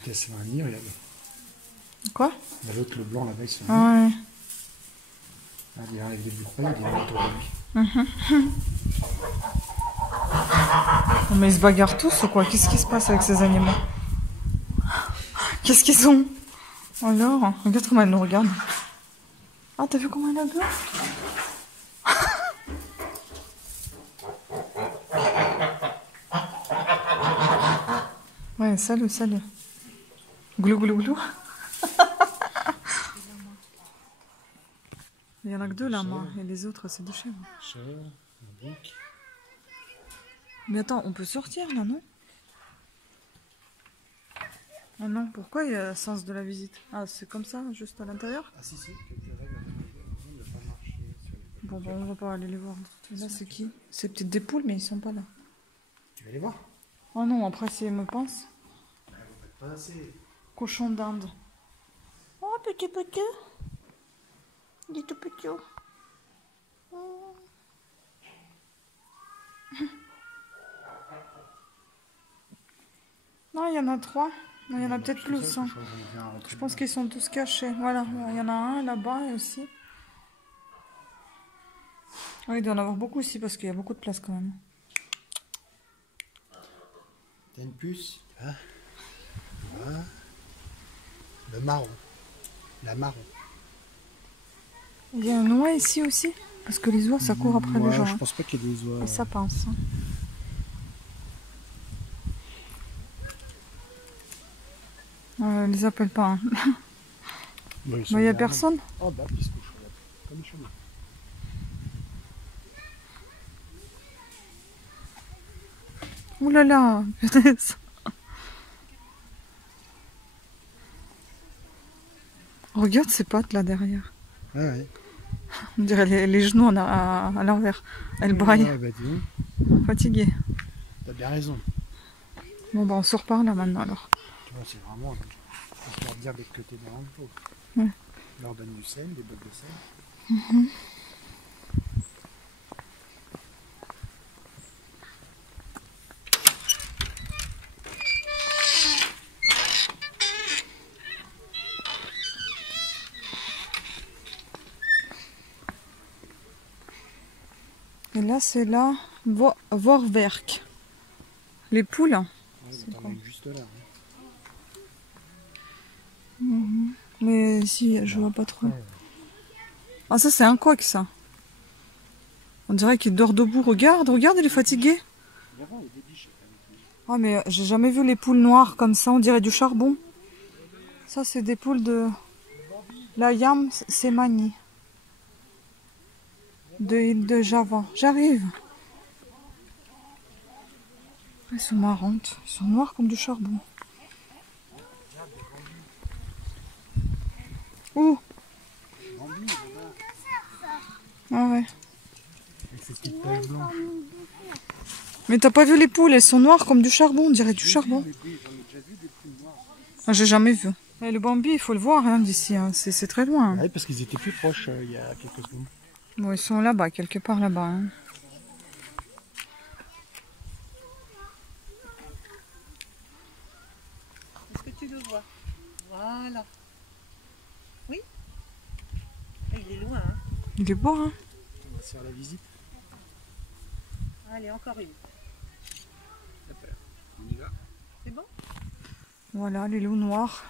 Il se fait un nid, regarde. Quoi? L'autre, le blanc là-bas, il se fait un nid. Ouais. Ah, il arrive des bruits, il est autour de lui. Oh, mais ils se bagarrent tous ou quoi? Qu'est-ce qui se passe avec ces animaux? Qu'est-ce qu'ils ont? Alors, regarde comment elle nous regarde. Ah, t'as vu comment elle a bu? Ouais, salut, salut. Glou, glou, glou. Il y en a que deux lamas et les autres c'est deux chèvres. Chèvre, un bouc. Mais attends, on peut sortir là, non? Ah non, pourquoi il y a sens de la visite? Ah, c'est comme ça, juste à l'intérieur? Ah si, quelques règles de ne pas marcher sur les... Bon, on va pas aller les voir. Là, c'est qui? C'est peut-être des poules, mais ils sont pas là. Tu vas les voir? Oh non, après, si elle me pense. Pas assez. Cochon d'Inde. Oh, petit petit. Il est tout petit. Oh. Non, il y en a 3. Non, il y en a peut-être plus. Hein. Je pense qu'ils sont tous cachés. Voilà, il y en a un là-bas aussi. Oui, il doit y en avoir beaucoup aussi parce qu'il y a beaucoup de place quand même. T'as une puce? Ah. Voilà. Le marron. La marron. Il y a un oie ici aussi. Parce que les oies, ça court après les gens. Je pense pas qu'il y ait des oies. Et ça pense. Hein. Les appelle pas. Hein. Il y a personne. Oh bah, puis se couche comme chez moi. Ouh là là, punaise. Regarde ses pattes là derrière. Ah ouais. On dirait les genoux à l'envers. Elle braille. Ouais, bah, dis donc. Fatiguée. T'as bien raison. Bon bah on sort par là maintenant alors. Tu vois, c'est vraiment histoire de dire dès que t'es dans l'info. Ouais. Leur donne du sel, des bottes de sel. Et là c'est là Vorwerk. Les poules. Ouais, t'en as une juste là. Mais si, je vois pas trop. Ah ça c'est un coq ça. On dirait qu'il dort debout. Regarde, regarde, il est fatigué. Ah mais j'ai jamais vu les poules noires comme ça, on dirait du charbon. Ça c'est des poules de la Yam Semani. De l'île de Java. J'arrive. Elles sont marrantes. Elles sont noires comme du charbon. Où? Ah ouais. Mais t'as pas vu les poules? Elles sont noires comme du charbon. On dirait du charbon. Ah, j'ai jamais vu. Et le Bambi, il faut le voir hein, d'ici. Hein. C'est très loin. Oui, parce qu'ils étaient plus proches il y a quelques secondes. Bon, ils sont là-bas, quelque part là-bas. Hein. Est-ce que tu le vois? Voilà. Oui? Il est loin. Hein? Il est beau, hein? On va se faire la visite. Allez, encore une. On y va. C'est bon? Voilà, les loups noirs.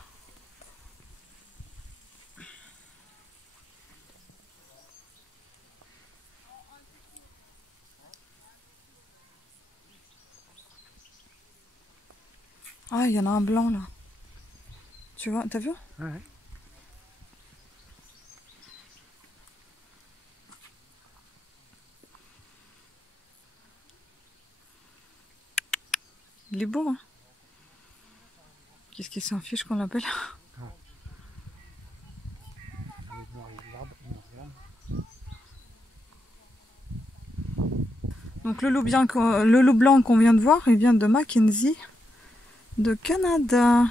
Ah, il y en a un blanc là. Tu vois, t'as vu? Ouais. Il est beau, hein? Qu'est-ce qu'il s'en fiche qu'on l'appelle? Avec noir et l'arbre, on regarde. Donc le loup blanc qu'on vient de voir, il vient de Mackenzie, de Canada.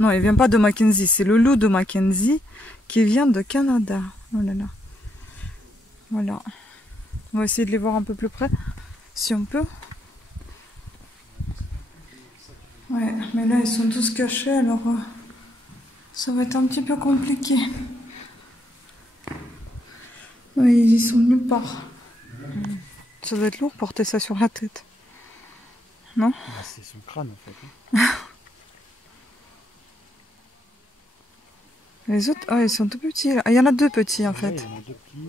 Non, il vient pas de Mackenzie, c'est le loup de Mackenzie qui vient de Canada. Oh là là. Voilà. On va essayer de les voir un peu plus près, si on peut. Ouais, mais là ils sont tous cachés, alors ça va être un petit peu compliqué. Ouais, ils y sont nulle part. Ça doit être lourd porter ça sur la tête. Non? Bah, c'est son crâne en fait. Hein. Les autres, ah, ils sont tout petits. Là. Ah, il y en a deux petits en fait. Il y en a deux petits.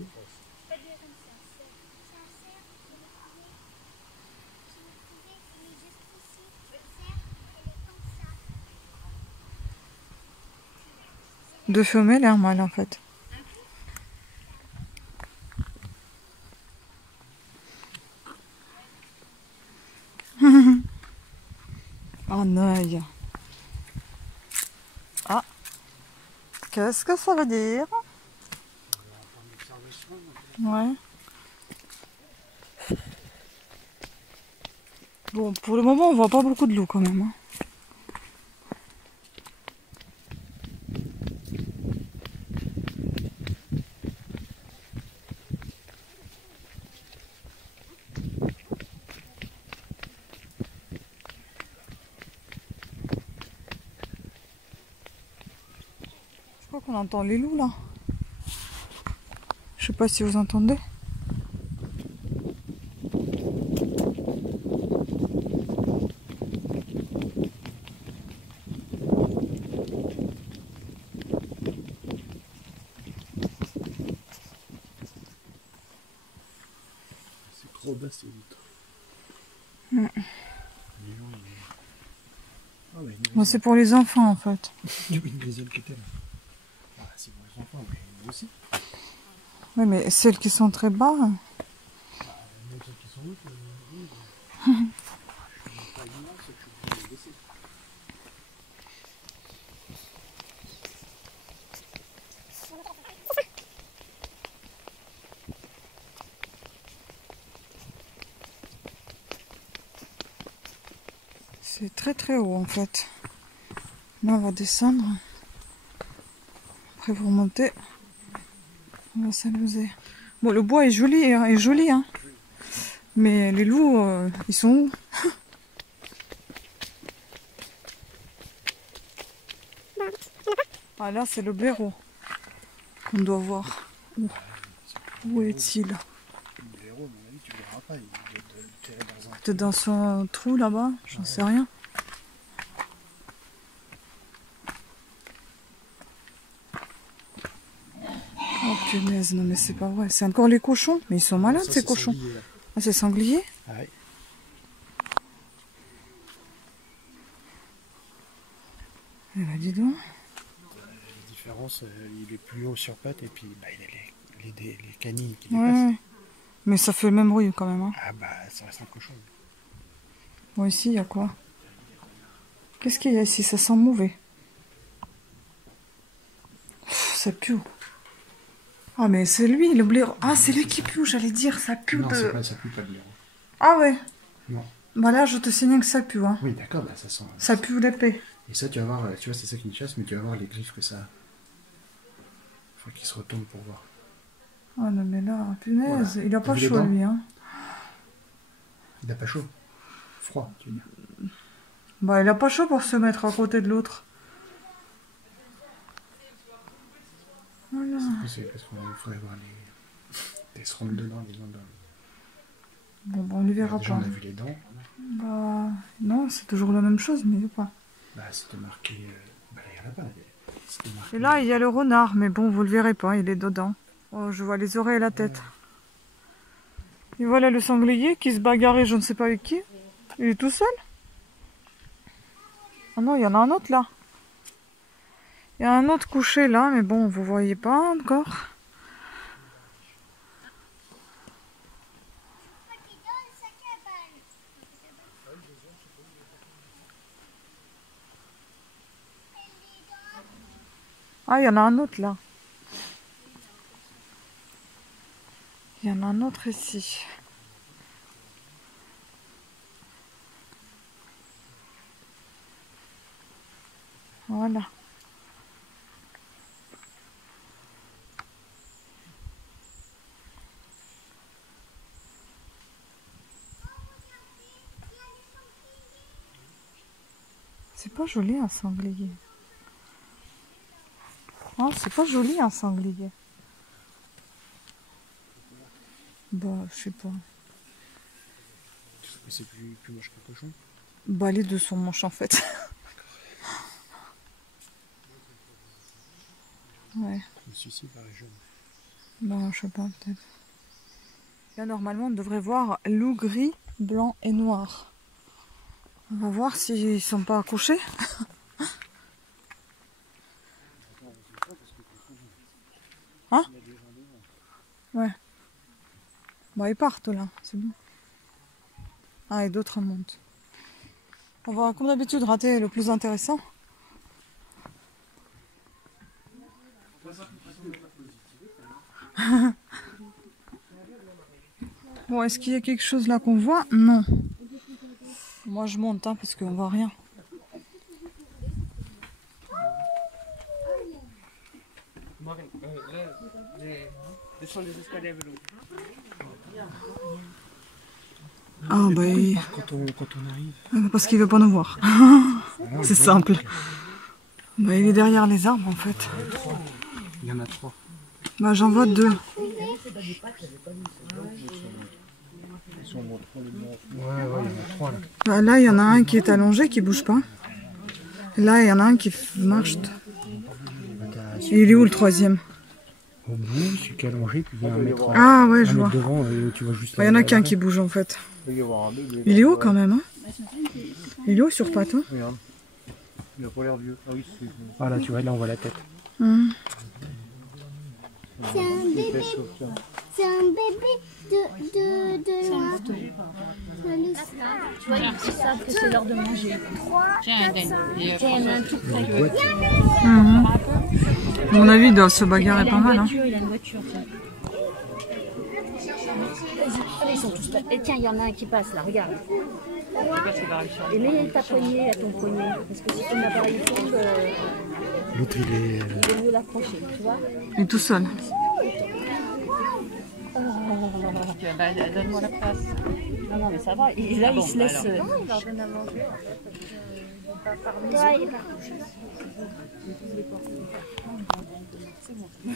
Deux femelles et un mâle en fait. Un œil. Ah. Qu'est-ce que ça veut dire? Ouais. Bon, pour le moment, on voit pas beaucoup de loups quand même. Hein. Je crois qu'on entend les loups là. Je sais pas si vous entendez. C'est trop bas, c'est vite. Ah ouais, Bon, c'est pour les enfants en fait. il y avait une griselle qui était là. Ah, c'est pour les enfants, mais nous aussi. Oui, mais celles qui sont très bas. Même celles qui sont hautes, oui. Je suis pas immense, c'est que je suis obligé de baisser. C'est très très haut en fait. Là on va descendre. Après vous remontez. On va s'amuser. Bon, le bois est joli, hein. Mais les loups, ils sont où? Ah là c'est le blaireau qu'on doit voir. Où est-il? Le blaireau, à mon avis, tu le verras pas. Il doit le terrer dans un... Peut-être dans son trou là-bas, j'en sais rien. Oh punaise, non mais c'est pas vrai. C'est encore les cochons? Mais ils sont malades ces cochons. Sanglier, là. Ah c'est sanglier? Ouais. Eh ben dis donc. La différence, il est plus haut sur pattes et puis bah, il a les canines qui Ouais. dépassent. Mais ça fait le même bruit quand même. Hein. Ah bah ça reste un cochon. Bon ici il y a quoi? Qu'est-ce qu'il y a ici? Ça sent mauvais. Pff, ça pue. Ah mais c'est lui le blaireau. Ah c'est lui qui pue, j'allais dire, ça pue Non, de... pas, ça pue pas de blaireau. Ah ouais. Non. Bah là je te signale que ça pue. Hein. Oui d'accord, bah ça sent... Ça pue l'épée. Et ça tu vas voir, tu vois c'est ça qui me chasse, mais tu vas voir les griffes que ça a. Faut qu'il se retourne pour voir. Oh non mais là, punaise, Voilà. il a pas T'as vu les chaud dents? lui. Hein. Il n'a pas chaud. Froid, tu veux dire. Bah il a pas chaud pour se mettre à côté de l'autre. Voilà. C'est parce qu'il faudrait voir les se rentre dedans, les dents dedans. Bon bah on les verra Déjà pas. on a vu les dents. Bah non, c'est toujours la même chose, mais pas. Bah c'était marqué... bah il y en a pas. C'était marqué... Et là il y a le renard, mais bon vous le verrez pas, il est dedans. Oh je vois les oreilles et la tête. Et voilà le sanglier qui se bagarrait je ne sais pas avec qui. Il est tout seul. Ah non, il y en a un autre là. Il y a un autre couché là, mais bon, vous voyez pas encore. Ah, il y en a un autre là. Il y en a un autre ici. Voilà. C'est pas joli un sanglier. Ah, c'est pas joli un sanglier. Bah, je sais pas. C'est plus moche qu'un cochon. Bah, les deux sont moches en fait. Ouais. Celui-ci paraît jaune. Bah, je sais pas, peut-être. Là, normalement, on devrait voir loup gris, blanc et noir. On va voir s'ils sont pas accouchés. Hein? Ouais. Bah, ils partent là, c'est bon. Ah, et d'autres montent. On va, comme d'habitude, rater le plus intéressant. Bon, est-ce qu'il y a quelque chose là qu'on voit? Non. Moi je monte hein, parce qu'on voit rien. Ah bah Quand on arrive. parce qu'il veut pas nous voir. C'est simple. Bah il est derrière les arbres en fait. Il y en a 3. Bah j'en vois 2. Ouais, il y en a 3 là. Bah, là il y en a un qui est allongé qui bouge pas. Et là il y en a un qui marche. Et il est où le troisième? Au bout, celui qui est allongé, puis il y a un mètre. Ah ouais je vois. Devant, tu vois juste. Il y en a qu'un qui bouge en fait. Il est haut quand même, hein? Il est haut sur pattes, hein? Regarde. Il a pas l'air vieux. Ah oui, c'est... Ah là, tu vois, là on voit la tête. C'est un bébé. C'est un bébé de noir. Tu vois, ils savent que c'est l'heure de manger. Tiens, il y en a un tout près. À mon avis, il doit se bagarrer pas mal. Hein. Il a une voiture, tiens. Ils sont tous là. Et tiens, il y en a un qui passe là, regarde. Et mets ta poignée à ton poignet. Parce que si ton appareil tombe, L'autre, il est... il est mieux l'accrocher, tu vois. Il est tout seul. Donne-moi la place. Non, non, mais ça va. Et là, il se laisse. Comment il leur donne à manger? Ouais, il est pas couché. Ils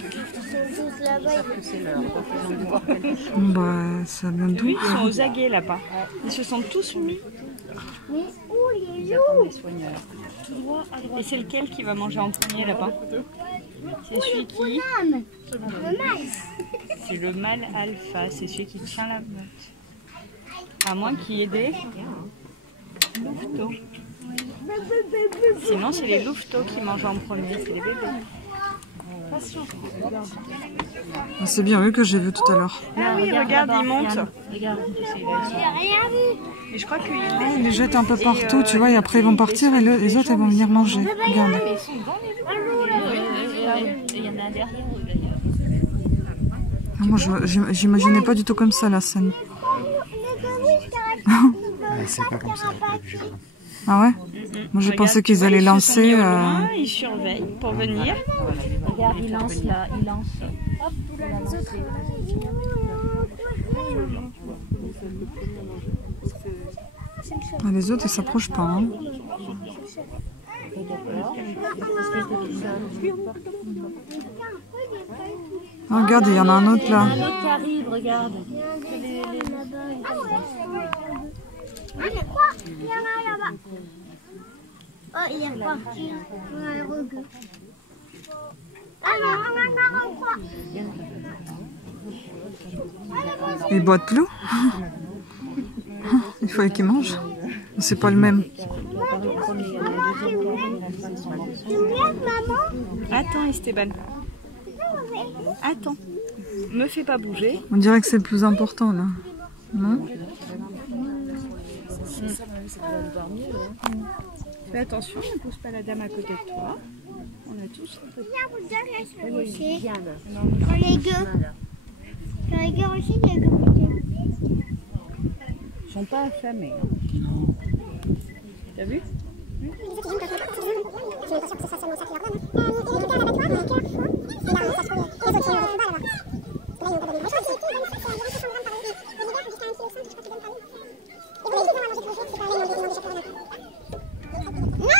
sont tous là-bas. C'est l'heure. Ils ont dû voir quelque chose. Bah, ça vient d'où? Oui, ils sont aux aguets là-bas. Ils se sont tous mis. Mais où les Ils attendent les soigneurs. Et c'est lequel qui va manger en premier là-bas? C'est celui qui... âmes? Le mal. C'est le mâle alpha, c'est celui qui tient la meute. À moins qu'il y ait des louveteaux. Sinon, c'est les louveteaux qui mangent en premier, c'est les bébés. C'est bien eux que j'ai vu tout à l'heure. Ah oui, regarde, il monte. Regarde. J'ai rien vu. Et je crois qu'il Ils les jettent un peu partout, tu vois, et après ils vont partir et les autres ils vont venir manger. Regarde. Il y en a un derrière, Ah, moi, j'imaginais pas du tout comme ça la scène. c'est pas comme ça, pas obligé. Ah ouais? Moi j'ai pensé qu'ils allaient lancer. Ils surveillent pour venir. Regarde, il lance là, il lance. Hop, il a lancé. Ah, les autres ils s'approchent pas. Hein. Ah, regarde, il y en a un autre là. Un autre qui arrive, regarde. Ah, mais quoi? Il y en a là-bas. Oh, il est reparti. Ouais, regarde. Ah non, on a 43. Ils boivent plus. Il fallait qu'ils mangent. C'est pas le même. Tu me laisses, maman? Attends, Esteban. Attends. Me fais pas bouger. On dirait que c'est le plus important là. Non? Fais attention, ne pousse pas la dame à côté de toi. On a tous un peu de... Viens, vous allez se aussi. Pour les gueux. Pour les gueux aussi, il y a que Ils sont pas affamés. T'as vu? Non,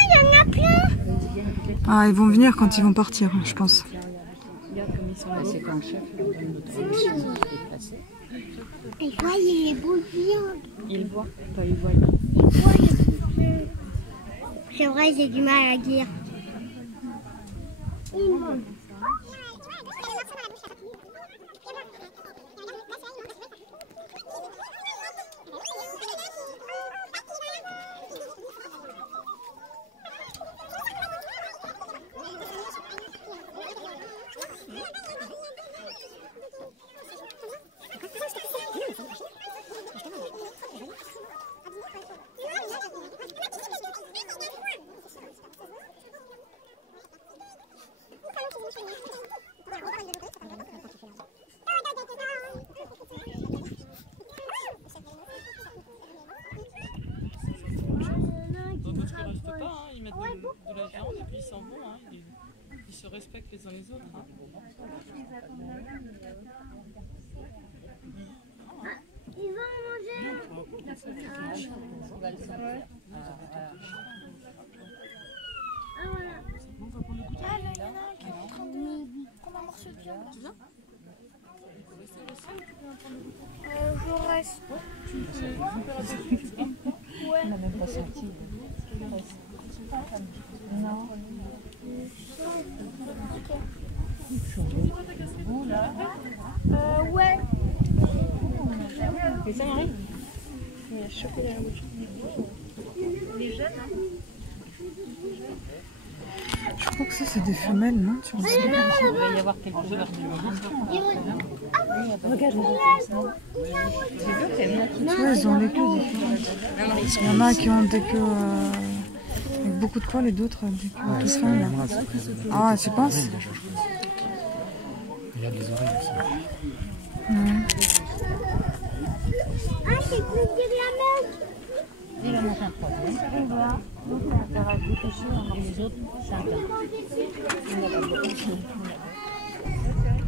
il y en a plein. Ah, ils vont venir quand ils vont partir, je pense. Regarde comme ils sont là. C'est quand le chef leur donne l'autorisation de se déplacer. Et voyez les beaux viandes. Il voit, pas il voit. C'est vrai, j'ai du mal à dire. Ils mettent de la viande et puis ils s'en vont. Hein. Ils se respectent les uns les autres. Hein. Ils vont manger. Ah voilà. Ah là, il y en a un qui est en train de prendre un morceau de viande. Tu viens? Je reste. Ouais. On n'a même pas senti. Non. Ouais. Et ça arrive? Il a chopé la bouche. Les jeunes, hein? Je crois que ça c'est des femelles, non? Tu vois, Il va y avoir quelques ouvertures. Regarde, ils ont les queues des femelles. Il y en a qui ont des queues avec beaucoup de poils et d'autres des queues tout fines. Ah, tu penses? Regarde les oreilles aussi. Ah, c'est plus de la meute. Il en manque un troisième. Et les autres, 5 ans.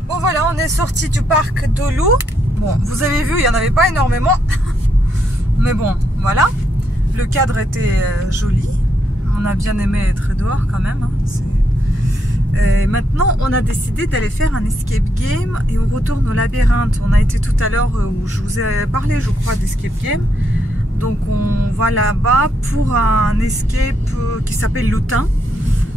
Bon voilà, on est sorti du parc d'Olu. Bon, vous avez vu, il n'y en avait pas énormément. Mais bon, voilà. Le cadre était joli. On a bien aimé être dehors quand même. Hein. Et maintenant, on a décidé d'aller faire un escape game et on retourne au labyrinthe. On a été tout à l'heure où je vous ai parlé, je crois, d'escape game. Donc on va là-bas pour un escape qui s'appelle Lutin.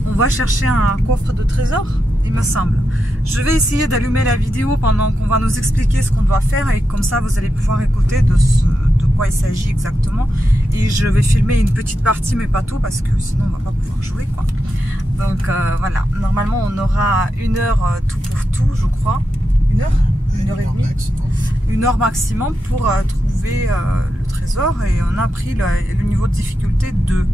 On va chercher un coffre de trésors, il me semble. Je vais essayer d'allumer la vidéo pendant qu'on va nous expliquer ce qu'on doit faire et comme ça vous allez pouvoir écouter de quoi il s'agit exactement. Et je vais filmer une petite partie mais pas tout parce que sinon on va pas pouvoir jouer quoi. Donc voilà, normalement on aura 1 heure tout pour tout je crois. 1 heure 1 heure et demie. 1 heure maximum pour trouver le trésor et on a pris le niveau de difficulté 2.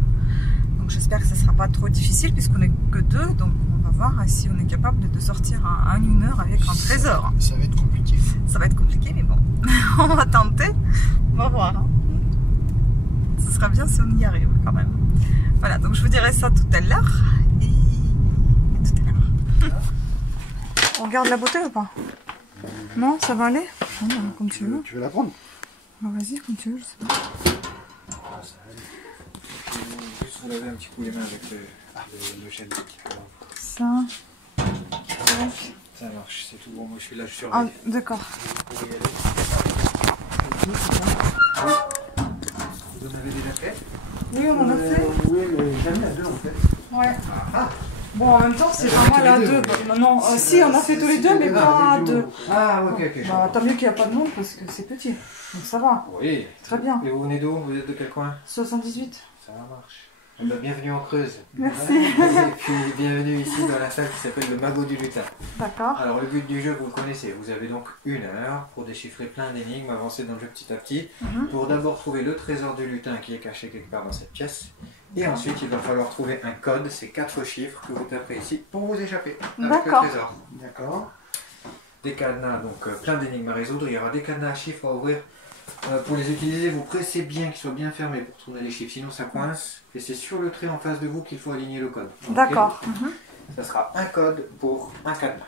Donc j'espère que ça ne sera pas trop difficile puisqu'on n'est que 2. Donc on va voir si on est capable de sortir en 1 heure avec un trésor. Ça va être compliqué. Ça va être compliqué mais bon, on va tenter. On va voir. Hein. Ce sera bien si on y arrive quand même. Voilà, donc je vous dirai ça tout à l'heure. Et tout à l'heure. On regarde la bouteille ou pas? Non, ça va aller? Non, comme tu veux. Tu veux la prendre? Bah, vas-y, comme tu veux, je sais pas. Ça va aller. Juste vous lavez un petit coup les mains avec le gel. Ça. Tac. Ça marche, c'est tout bon. Moi je suis là, je Ah, surveille. d'accord. Vous pouvez y aller. Vous en avez déjà fait? Oui, on en a fait. Oui, mais jamais à 2 en fait. Ouais. Bon, en même temps, c'est pas mal à 2. Non, non, si, on a fait tous les 2, mais pas à 2. Ah, ok, ok. Bah, tant mieux qu'il n'y a pas de monde parce que c'est petit. Donc ça va. Oui. Très bien. Et vous venez d'où? Vous êtes de quel coin? 78. Ça marche. Eh ben, bienvenue en Creuse. Merci. Et puis bienvenue ici dans la salle qui s'appelle le Magot du Lutin. D'accord. Alors le but du jeu, vous le connaissez. Vous avez donc 1 heure pour déchiffrer plein d'énigmes, avancer dans le jeu petit à petit. Pour d'abord trouver le trésor du lutin qui est caché quelque part dans cette pièce. Et ensuite, il va falloir trouver un code, c'est 4 chiffres que vous taperez ici pour vous échapper avec le trésor. D'accord. Des cadenas, donc plein d'énigmes à résoudre. Il y aura des cadenas à chiffres à ouvrir. Pour les utiliser, vous pressez bien qu'ils soient bien fermés pour tourner les chiffres, sinon ça coince. Et c'est sur le trait en face de vous qu'il faut aligner le code. D'accord. Ça sera un code pour un cadenas.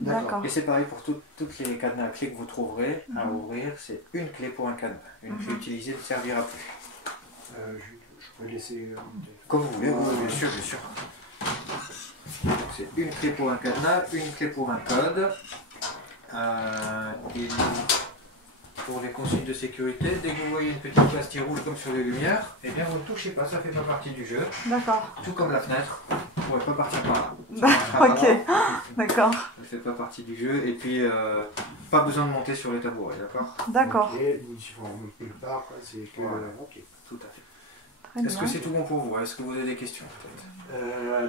D'accord. Et c'est pareil pour toutes les cadenas à clé que vous trouverez à ouvrir, c'est une clé pour un cadenas. Une clé utilisée ne servira plus. Je peux laisser. Comme vous voulez, oui, bien sûr, bien sûr. C'est une clé pour un cadenas, une clé pour un code. Et pour les consignes de sécurité, dès que vous voyez une petite pastille rouge comme sur les lumières, eh bien vous ne touchez pas, ça fait pas partie du jeu. D'accord. Tout comme la fenêtre, vous ne pourrez pas partir par là. Ok. D'accord. Ça ne fait pas partie du jeu. Et puis, pas besoin de monter sur les tabourets, d'accord? D'accord. Et il faut en nulle part, c'est que. Voilà. Ok. Tout à fait. Très Est-ce que bien. c'est tout bon pour vous? Est-ce que vous avez des questions peut-être?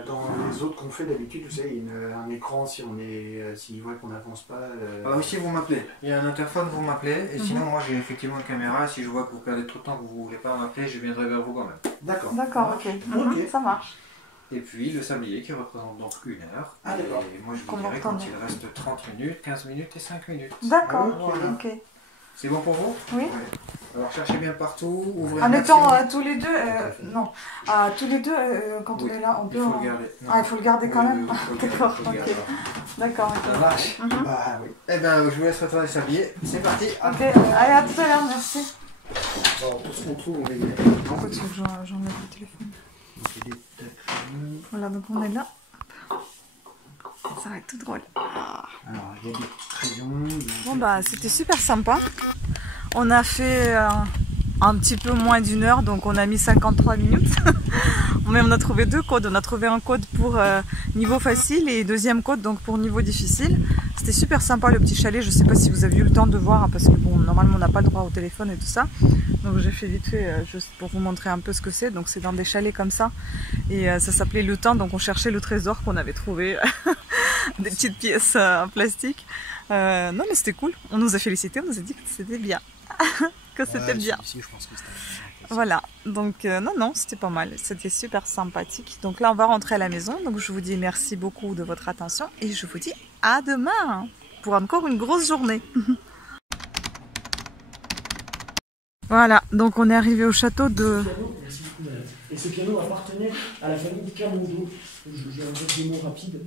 Dans les autres qu'on fait d'habitude, vous savez, il y a un écran si on est, s'il voit qu'on n'avance pas. Ici vous m'appelez. Il y a un interphone, vous m'appelez. Et sinon, moi j'ai effectivement une caméra. Si je vois que vous perdez trop de temps, que vous ne voulez pas m'appeler, je viendrai vers vous quand même. D'accord. D'accord, ok. Ok. Ça marche. Et puis le sablier qui représente donc 1 heure. Ah, d'accord. Et moi je Qu'on vous va dirai quand reprendre. il reste 30 minutes, 15 minutes et 5 minutes. D'accord. Voilà. Ok. C'est bon pour vous? Oui. Alors cherchez bien partout, ouvrez En un étant maximum. tous les deux, non, tous les deux, quand Oui, on est là, on peut. il faut le garder. Non. Ah, il faut le garder quand Oui, même. oui, il faut le garder, D'accord, il faut le ok. garder. D'accord, Ça ok. marche. Bah oui. Eh bien, je vous laisse retourner le sablier. C'est parti. Ok, allez, à tout à l'heure, merci. Alors, tout ce qu'on trouve, on les met. Pourquoi tu veux que j'enlève le téléphone? Donc, il y a des tacles. Voilà, donc on est là. Ça va être tout drôle. Alors, il y a des crayons. Bon bah c'était super sympa. On a fait un petit peu moins d'1 heure, donc on a mis 53 minutes. Mais on a trouvé 2 codes. On a trouvé un code pour niveau facile et deuxième code donc pour niveau difficile. C'était super sympa le petit chalet. Je sais pas si vous avez eu le temps de voir hein, parce que bon normalement on n'a pas le droit au téléphone et tout ça. Donc j'ai fait vite fait juste pour vous montrer un peu ce que c'est. Donc c'est dans des chalets comme ça et ça s'appelait Le Temps. Donc on cherchait le trésor qu'on avait trouvé. Des petites pièces en plastique. Non mais c'était cool. On nous a félicité, on nous a dit que c'était bien. Que c'était bien. Ici, je pense que c'était bien. Voilà, donc non, c'était pas mal, c'était super sympathique. Donc là, on va rentrer à la maison. Donc je vous dis merci beaucoup de votre attention et je vous dis à demain pour encore une grosse journée. Voilà, donc on est arrivé au château de... Et ce piano appartenait à la famille Camondo. Je vais en dire des mots rapides.